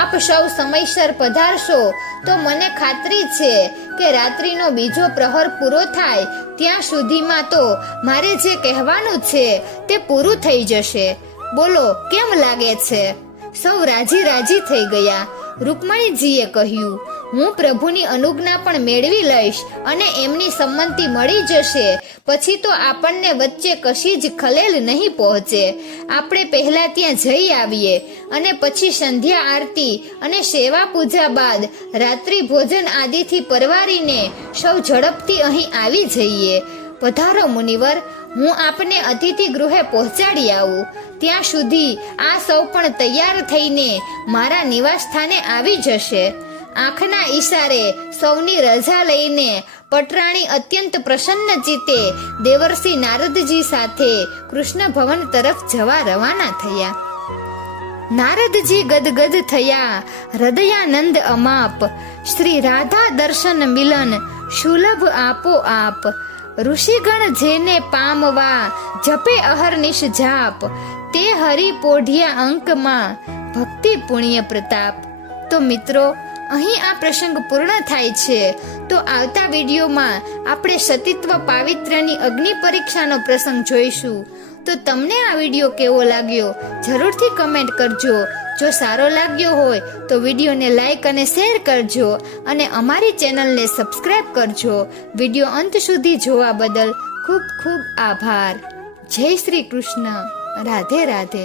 આપ સૌ સમયસર પધારશો તો મને ખાતરી છે કે રાત્રિનો બીજો પ્રહર પૂરો થાય ત્યાં સુધીમાં તો મારે જે કહેવાનું છે તે પૂરું થઈ જશે. બોલો, કેમ લાગે છે? સૌ રાજી રાજી થઈ ગયા. રૂકમણીજીએ કહ્યું, હું પ્રભુની અનુજ્ઞા પણ મેળવી લઈશ અને એમની સંમતિ મળી જશે, પછી તો આપણને વચ્ચે કશી જ ખલેલ નહીં પહોંચે. આપણે પહેલા ત્યાં જઈ આવીએ અને પછી સંધ્યા આરતી અને સેવા પૂજા બાદ રાત્રિ ભોજન આદિથી પરવારીને સૌ ઝડપથી અહીં આવી જઈએ. પધારો મુનિવર, હું આપને અતિથિ ગૃહે પહોંચાડી આવું. ત્યાં સુધી આ સૌ પણ તૈયાર થઈને મારા નિવાસ સ્થાને આવી જશે. આંખના ઈશારે સૌની રજા લઈને પટરાણી અત્યંત પ્રસન્ન ચિત્તે દેવર્ષિ નારદજી સાથે કૃષ્ણ ભવન તરફ જવા રવાના થયા. નારદજી ગદગદ થયા, હૃદયાનંદ અમાપ. શ્રી રાધા દર્શન મિલન સુલભ આપો આપ. ઋષિગણ જેને પામવા જપે અહર્નિશ જાપ, તે હરિ પોઢિયા અંકમાં ભક્તિ પુણ્ય પ્રતાપ. તો મિત્રો, અહીં આ પ્રસંગ પૂર્ણ થાય છે. તો આવતા વિડીયોમાં આપણે સતીત્વ પાવિત્ર્યની અગ્નિ પરીક્ષાનો પ્રસંગ જોઈશું. તો તમને આ વિડીયો કેવો લાગ્યો જરૂરથી કમેન્ટ કરજો. જો સારો લાગ્યો હોય તો વિડીયોને લાઈક અને શેર કરજો અને અમારી ચેનલને સબસ્ક્રાઇબ કરજો. વિડીયો અંત સુધી જોવા બદલ ખૂબ ખૂબ આભાર. જય શ્રી કૃષ્ણ. રાધે રાધે.